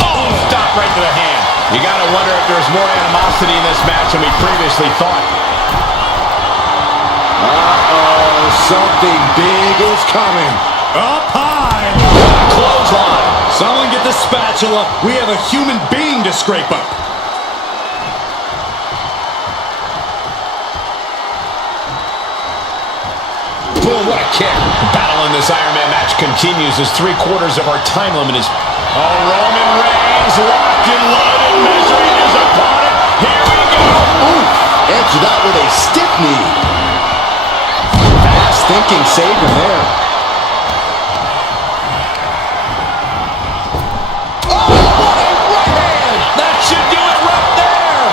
Oh, stop right to the hand. You got to wonder if there's more animosity in this match than we previously thought. Uh-oh, something big is coming. Up high. Clothesline. Someone get the spatula. We have a human being to scrape up. Boom, what a kick. Battle in this Iron Man match continues as 3/4 of our time limit is... Oh, Roman Reigns locked and loaded, measuring his opponent. Here we go. Ooh, edged out with a stiff knee. Fast thinking saved him there. Oh, what a right hand! That should do it right there.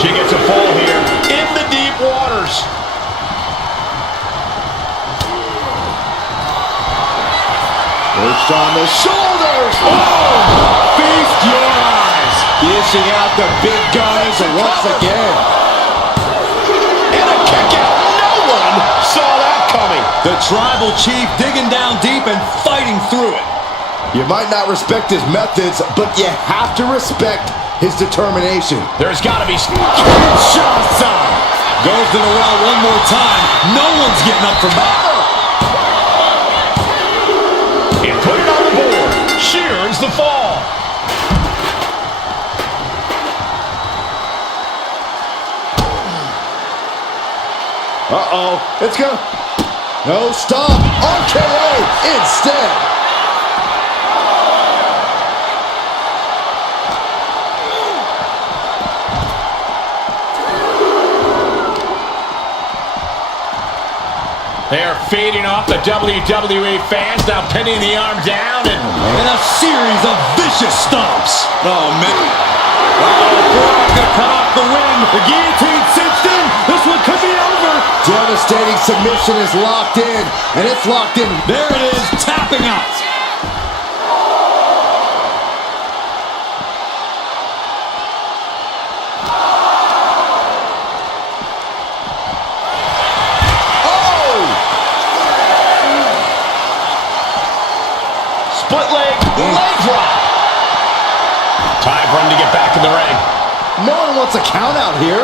She gets a fall here in the deep waters. Perched on the shoulders. Oh! Feast your eyes. Dishing out the big guns once again. And a kick out. No one saw that coming. The tribal chief digging down deep and fighting through it. You might not respect his methods, but you have to respect his determination. There's got to be... Kinshasa! Goes to the well one more time. No one's getting up from that. And put it on the board. Shears the fall. Uh-oh. It's good. No, stop. RKO instead. They are feeding off the WWE fans, now pinning the arm down and a series of vicious stomps. Oh, man. Forearm gonna cut off the win. The guillotine cinched in. This one could be over. Devastating submission is locked in, and it's locked in. There it is, tapping out. split leg drop. Time for him to get back in the ring. No one wants a count out here.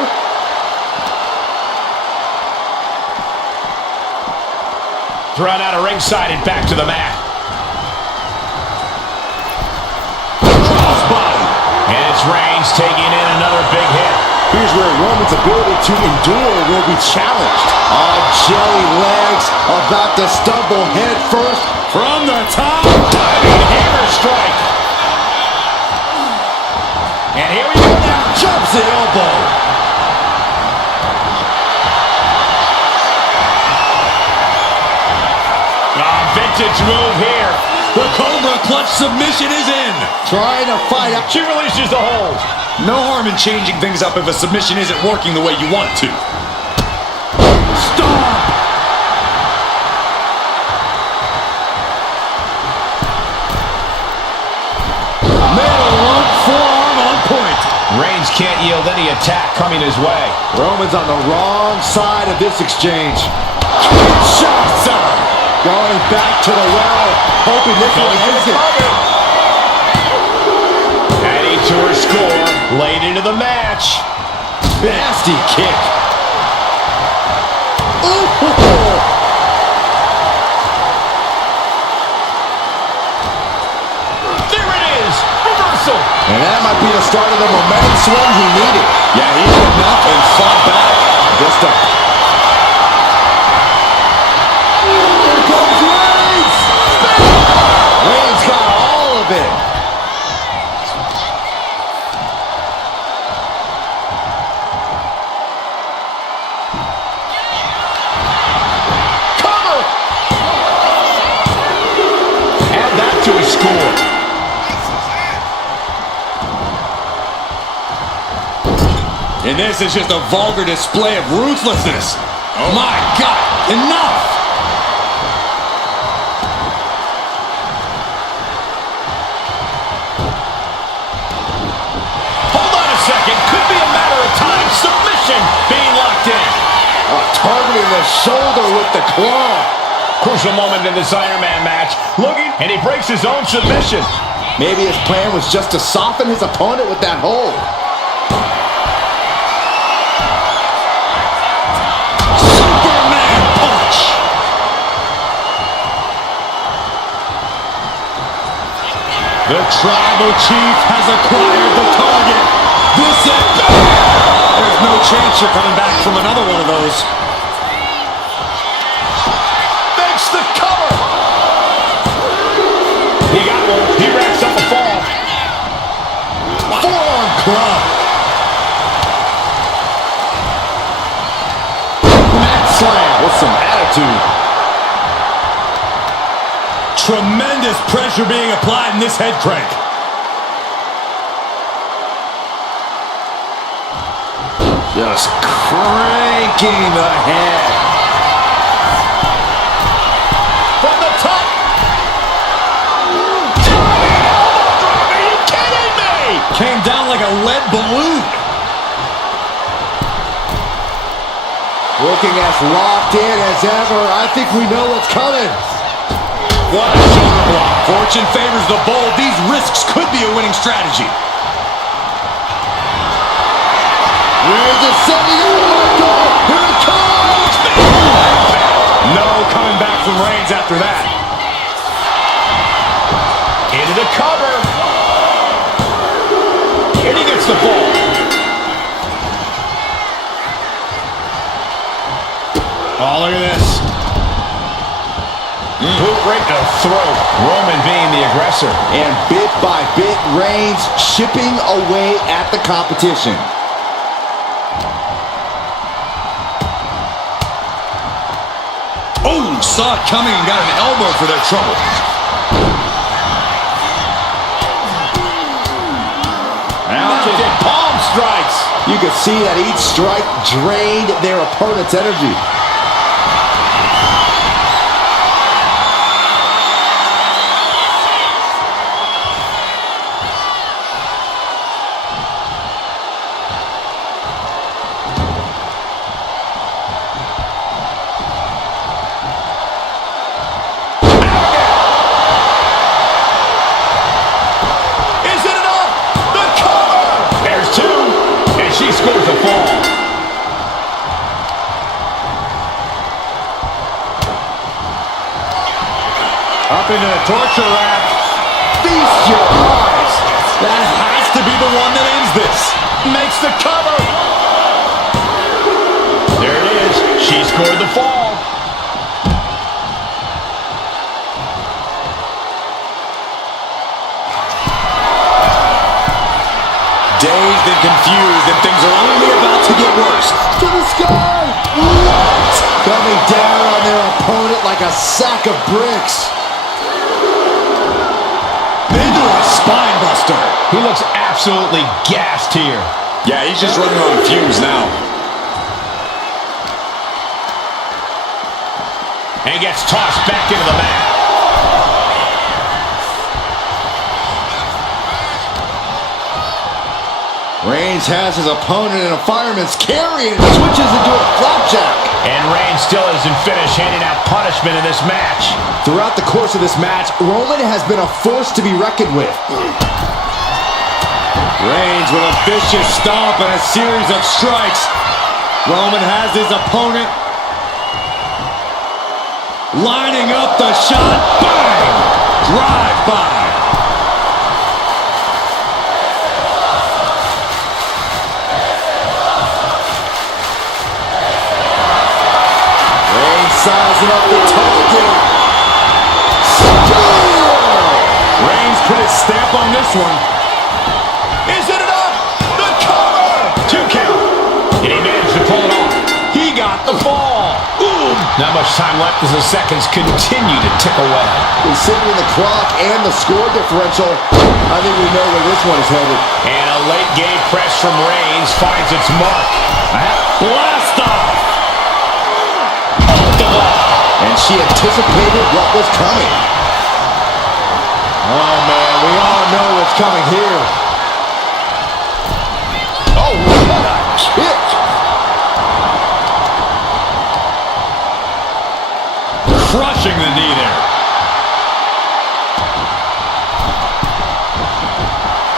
Thrown out of ringside and back to the mat. Crossbody. And it's Reigns taking in another big hit. Here's where Roman's ability to endure will be challenged. Jelly legs about to stumble head first. From the top. Diving hammer strike. And here we go now. Jumps the elbow. Vintage move here. The Cobra clutch submission is in. Trying to fight out. She releases the hold. No harm in changing things up if a submission isn't working the way you want it to. Stop. Middle rope forearm on point. Reigns can't yield any attack coming his way. Roman's on the wrong side of this exchange. Kinshasa. Going back to the well, hoping this one ends it. Adding to her score, late into the match. Nasty kick. Ooh. There it is, reversal. And that might be the start of the momentum swing he needed. Yeah, he had enough and fought back. Just a... Here comes Reigns! Reigns got all of it. Cover. Add that to his score. And this is just a vulgar display of ruthlessness. Oh my God, enough! Hold on a second. countering the shoulder with the claw. Crucial moment in this Iron Man match. Looking, and he breaks his own submission. Maybe his plan was just to soften his opponent with that hold. Superman punch. The Tribal Chief has acquired the target. This is bad. There's no chance you're coming back from another one of those. The cover. He got one. He wraps up a fall. Forearm club. Mat slam with some attitude. Tremendous pressure being applied in this head crank. Just cranking the head. From the top. Are you kidding me? Came down like a lead balloon. Looking as locked in as ever. I think we know what's coming. What a shoulder block. Fortune favors the bold. These risks could be a winning strategy. Reigns is sending it. Oh my God. Here it comes. No coming back from Reigns after that. Into the cover. And he gets the fall. Oh, look at this. Boot right to the throat. Roman being the aggressor. And bit by bit, Reigns chipping away at the competition. Oh, saw it coming and got an elbow for their trouble. Mounted palm strikes. You could see that each strike drained their opponent's energy. Up into the torture rack. Feast your eyes. That has to be the one that ends this. Makes the cover. There it is. She scored the fall. Dazed and confused, and things are only about to get worse. To the sky. What? Coming down on their opponent like a sack of bricks. Into a spine buster. He looks absolutely gassed here. Yeah, he's just running on fumes now. And he gets tossed back into the mat. Reigns has his opponent in a fireman's carry and switches into a flapjack. And Reigns still isn't finished handing out punishment in this match. Throughout the course of this match, Roman has been a force to be reckoned with. Reigns with a vicious stomp and a series of strikes. Roman has his opponent lining up the shot. Bang! Drive by. Sizing up the target. Reigns put his stamp on this one. Is it enough? The cover! 2 count. And he managed to pull it off. He got the fall. Ooh. Not much time left as the seconds continue to tick away. Considering the clock and the score differential, I think we know where this one is headed. And a late game press from Reigns finds its mark. Blast off! And she anticipated what was coming. Oh, man, we all know what's coming here. Oh, what a kick.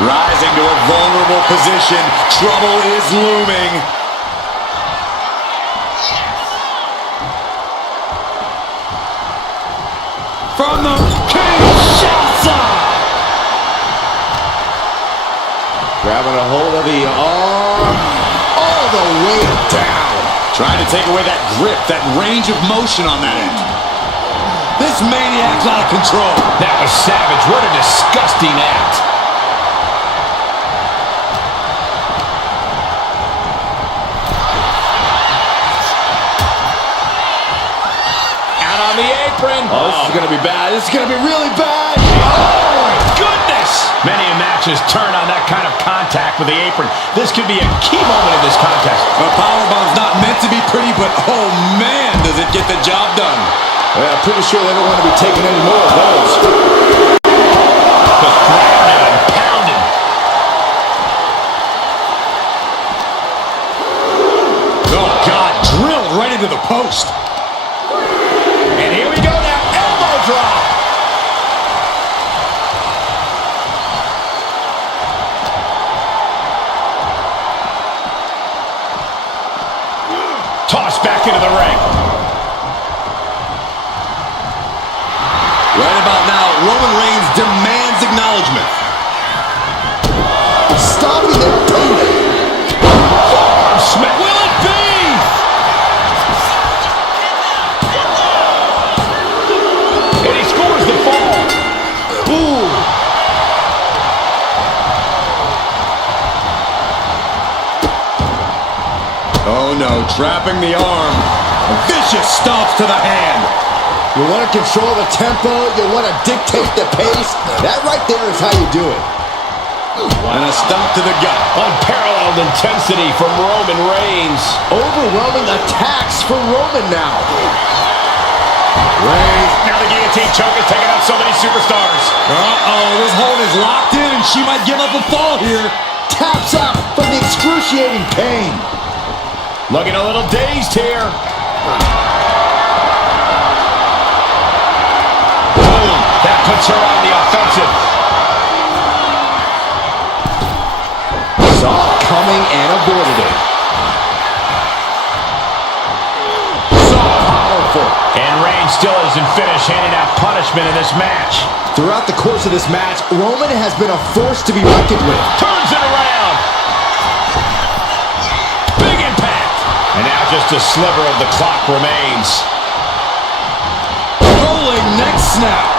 Rising to a vulnerable position. Trouble is looming. From the Kinshasa. Grabbing a hold of the arm. All the way down. Trying to take away that grip, that range of motion on that end. This maniac's out of control. That was savage. What a disgusting act. Out on the apron. Oh, this is going to be bad. This is going to be really bad. Oh, my goodness. Many matches turn on that kind of contact with the apron. This could be a key moment in this contest. A powerbomb's not meant to be pretty, but oh man, does it get the job done. Yeah, pretty sure they don't want to be taking any more of those. Just grabbing and pounding. Oh God, drilled right into the post. And here we go now. Elbow drop. Tossed back into the ring. Right about now, Roman Reigns demands acknowledgement. Stopping their opponent. Smack. Will it be? And he scores the fall. Ooh. Oh no, trapping the arm. Vicious stomps to the hand. You want to control the tempo. You want to dictate the pace. That right there is how you do it. And a stomp to the gut. Unparalleled intensity from Roman Reigns. Overwhelming attacks for Roman now. Reigns. Now the guillotine choke is taking out so many superstars. Uh-oh, this hold is locked in and she might give up a fall here. Taps out from the excruciating pain. Looking a little dazed here. Boom. That puts her on the offensive. Saw it coming and avoided it. So powerful. And Reigns still isn't finished handing out punishment in this match. Throughout the course of this match, Roman has been a force to be reckoned with. Turns it around. Big impact. And now just a sliver of the clock remains. Rolling neck snap.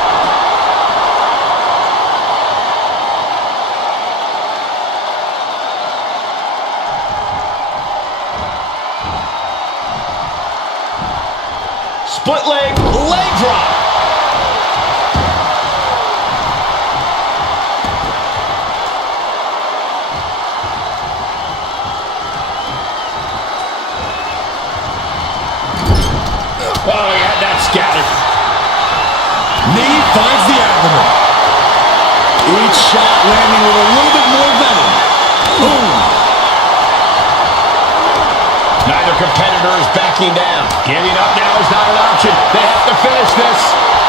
Split leg drop. Oh, he had that scattered. Knee finds the abdomen. Each shot landing with a little bit more venom. Boom. Neither competitor is backing down. Giving up now is not an option. They have to finish this.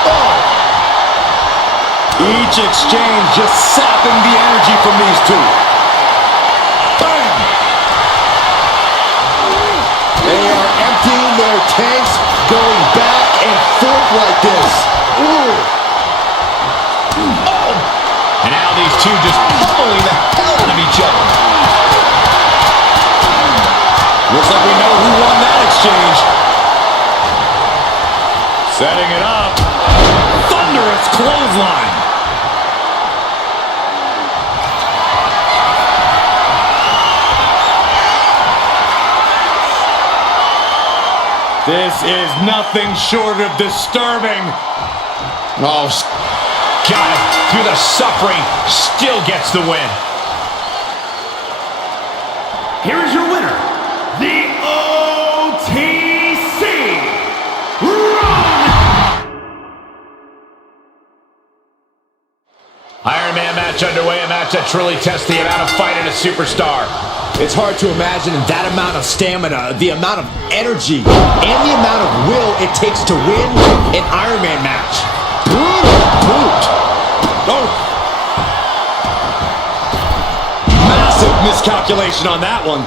Oh. Each exchange just sapping the energy from these two. Bam! They are emptying their tanks, going back and forth like this. Ooh. Oh. And now these two just pummeling the hell out of each other. Looks like we know who won that exchange. Setting it up. Thunderous clothesline. This is nothing short of disturbing. Oh, got it. Through the suffering, still gets the win. Here is your winner, the OTC Iron Man match underway, a match that truly tests the amount of fight in a superstar. It's hard to imagine that amount of stamina, the amount of energy, and the amount of will it takes to win an Iron Man match. Brutal boot. Oh. Massive miscalculation on that one.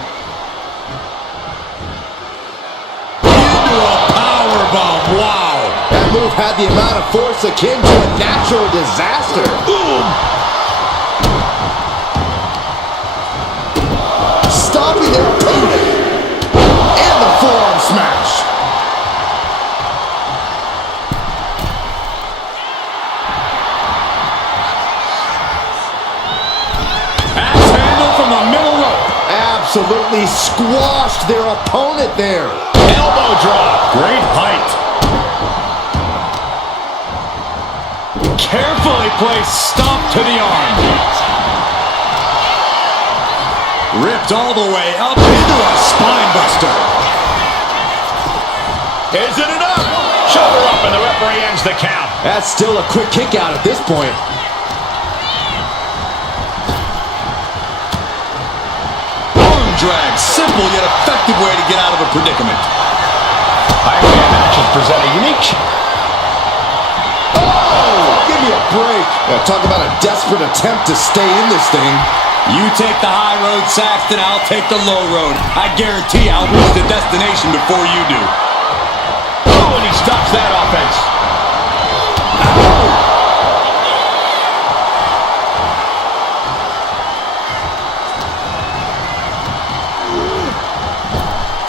Into a powerbomb. Wow. That move had the amount of force akin to a natural disaster. Boom. Stopping their opponent. And the forearm smash. Axe handle from the middle rope. Absolutely squashed their opponent there. Elbow drop. Great height. Carefully placed stomp to the arm. Ripped all the way up into a spine buster. Is it enough? Shoulder up and the referee ends the count. That's still a quick kick out at this point. Arm drag. Simple yet effective way to get out of a predicament. Iron Man matches present a unique... Give me a break. Talk about a desperate attempt to stay in this thing. You take the high road, Saxton, I'll take the low road. I guarantee I'll reach the destination before you do. Oh, and he stops that offense.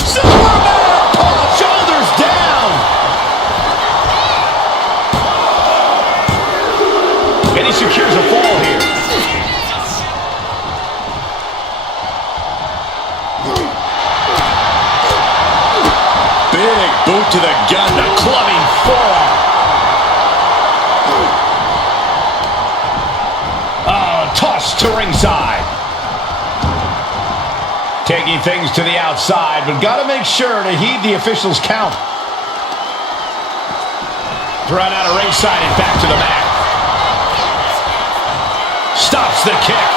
Superman punch, shoulders down. And he secures a fall here. Big boot to the gut. The clubbing forearm. Toss to ringside. Taking things to the outside, but got to make sure to heed the official's count. Thrown out of ringside and back to the mat. Stops the kick.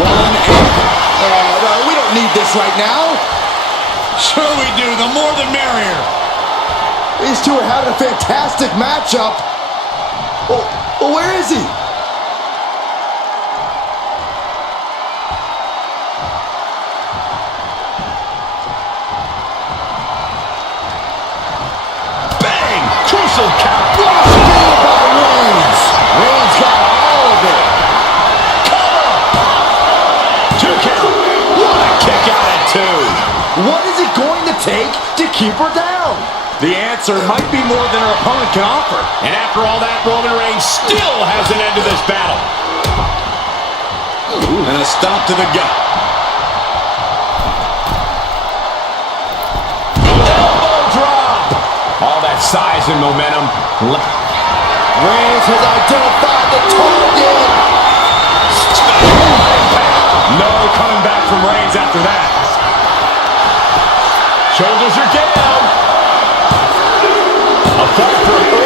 One and... No, we don't need this right now. Sure we do. The more the merrier. These two are having a fantastic matchup. Well, where is he? Bang! Crucial count. Reigns. Reigns got all of it. Cover. 2 count. What a kick out at 2. What is it going to take to keep her down? The answer might be more than her opponent can offer. And after all that, Roman Reigns still has an end to this battle. And a stomp to the gut. Elbow drop. All that size and momentum. Reigns has identified the target. No coming back from Reigns after that. Shoulders are down. A fight for an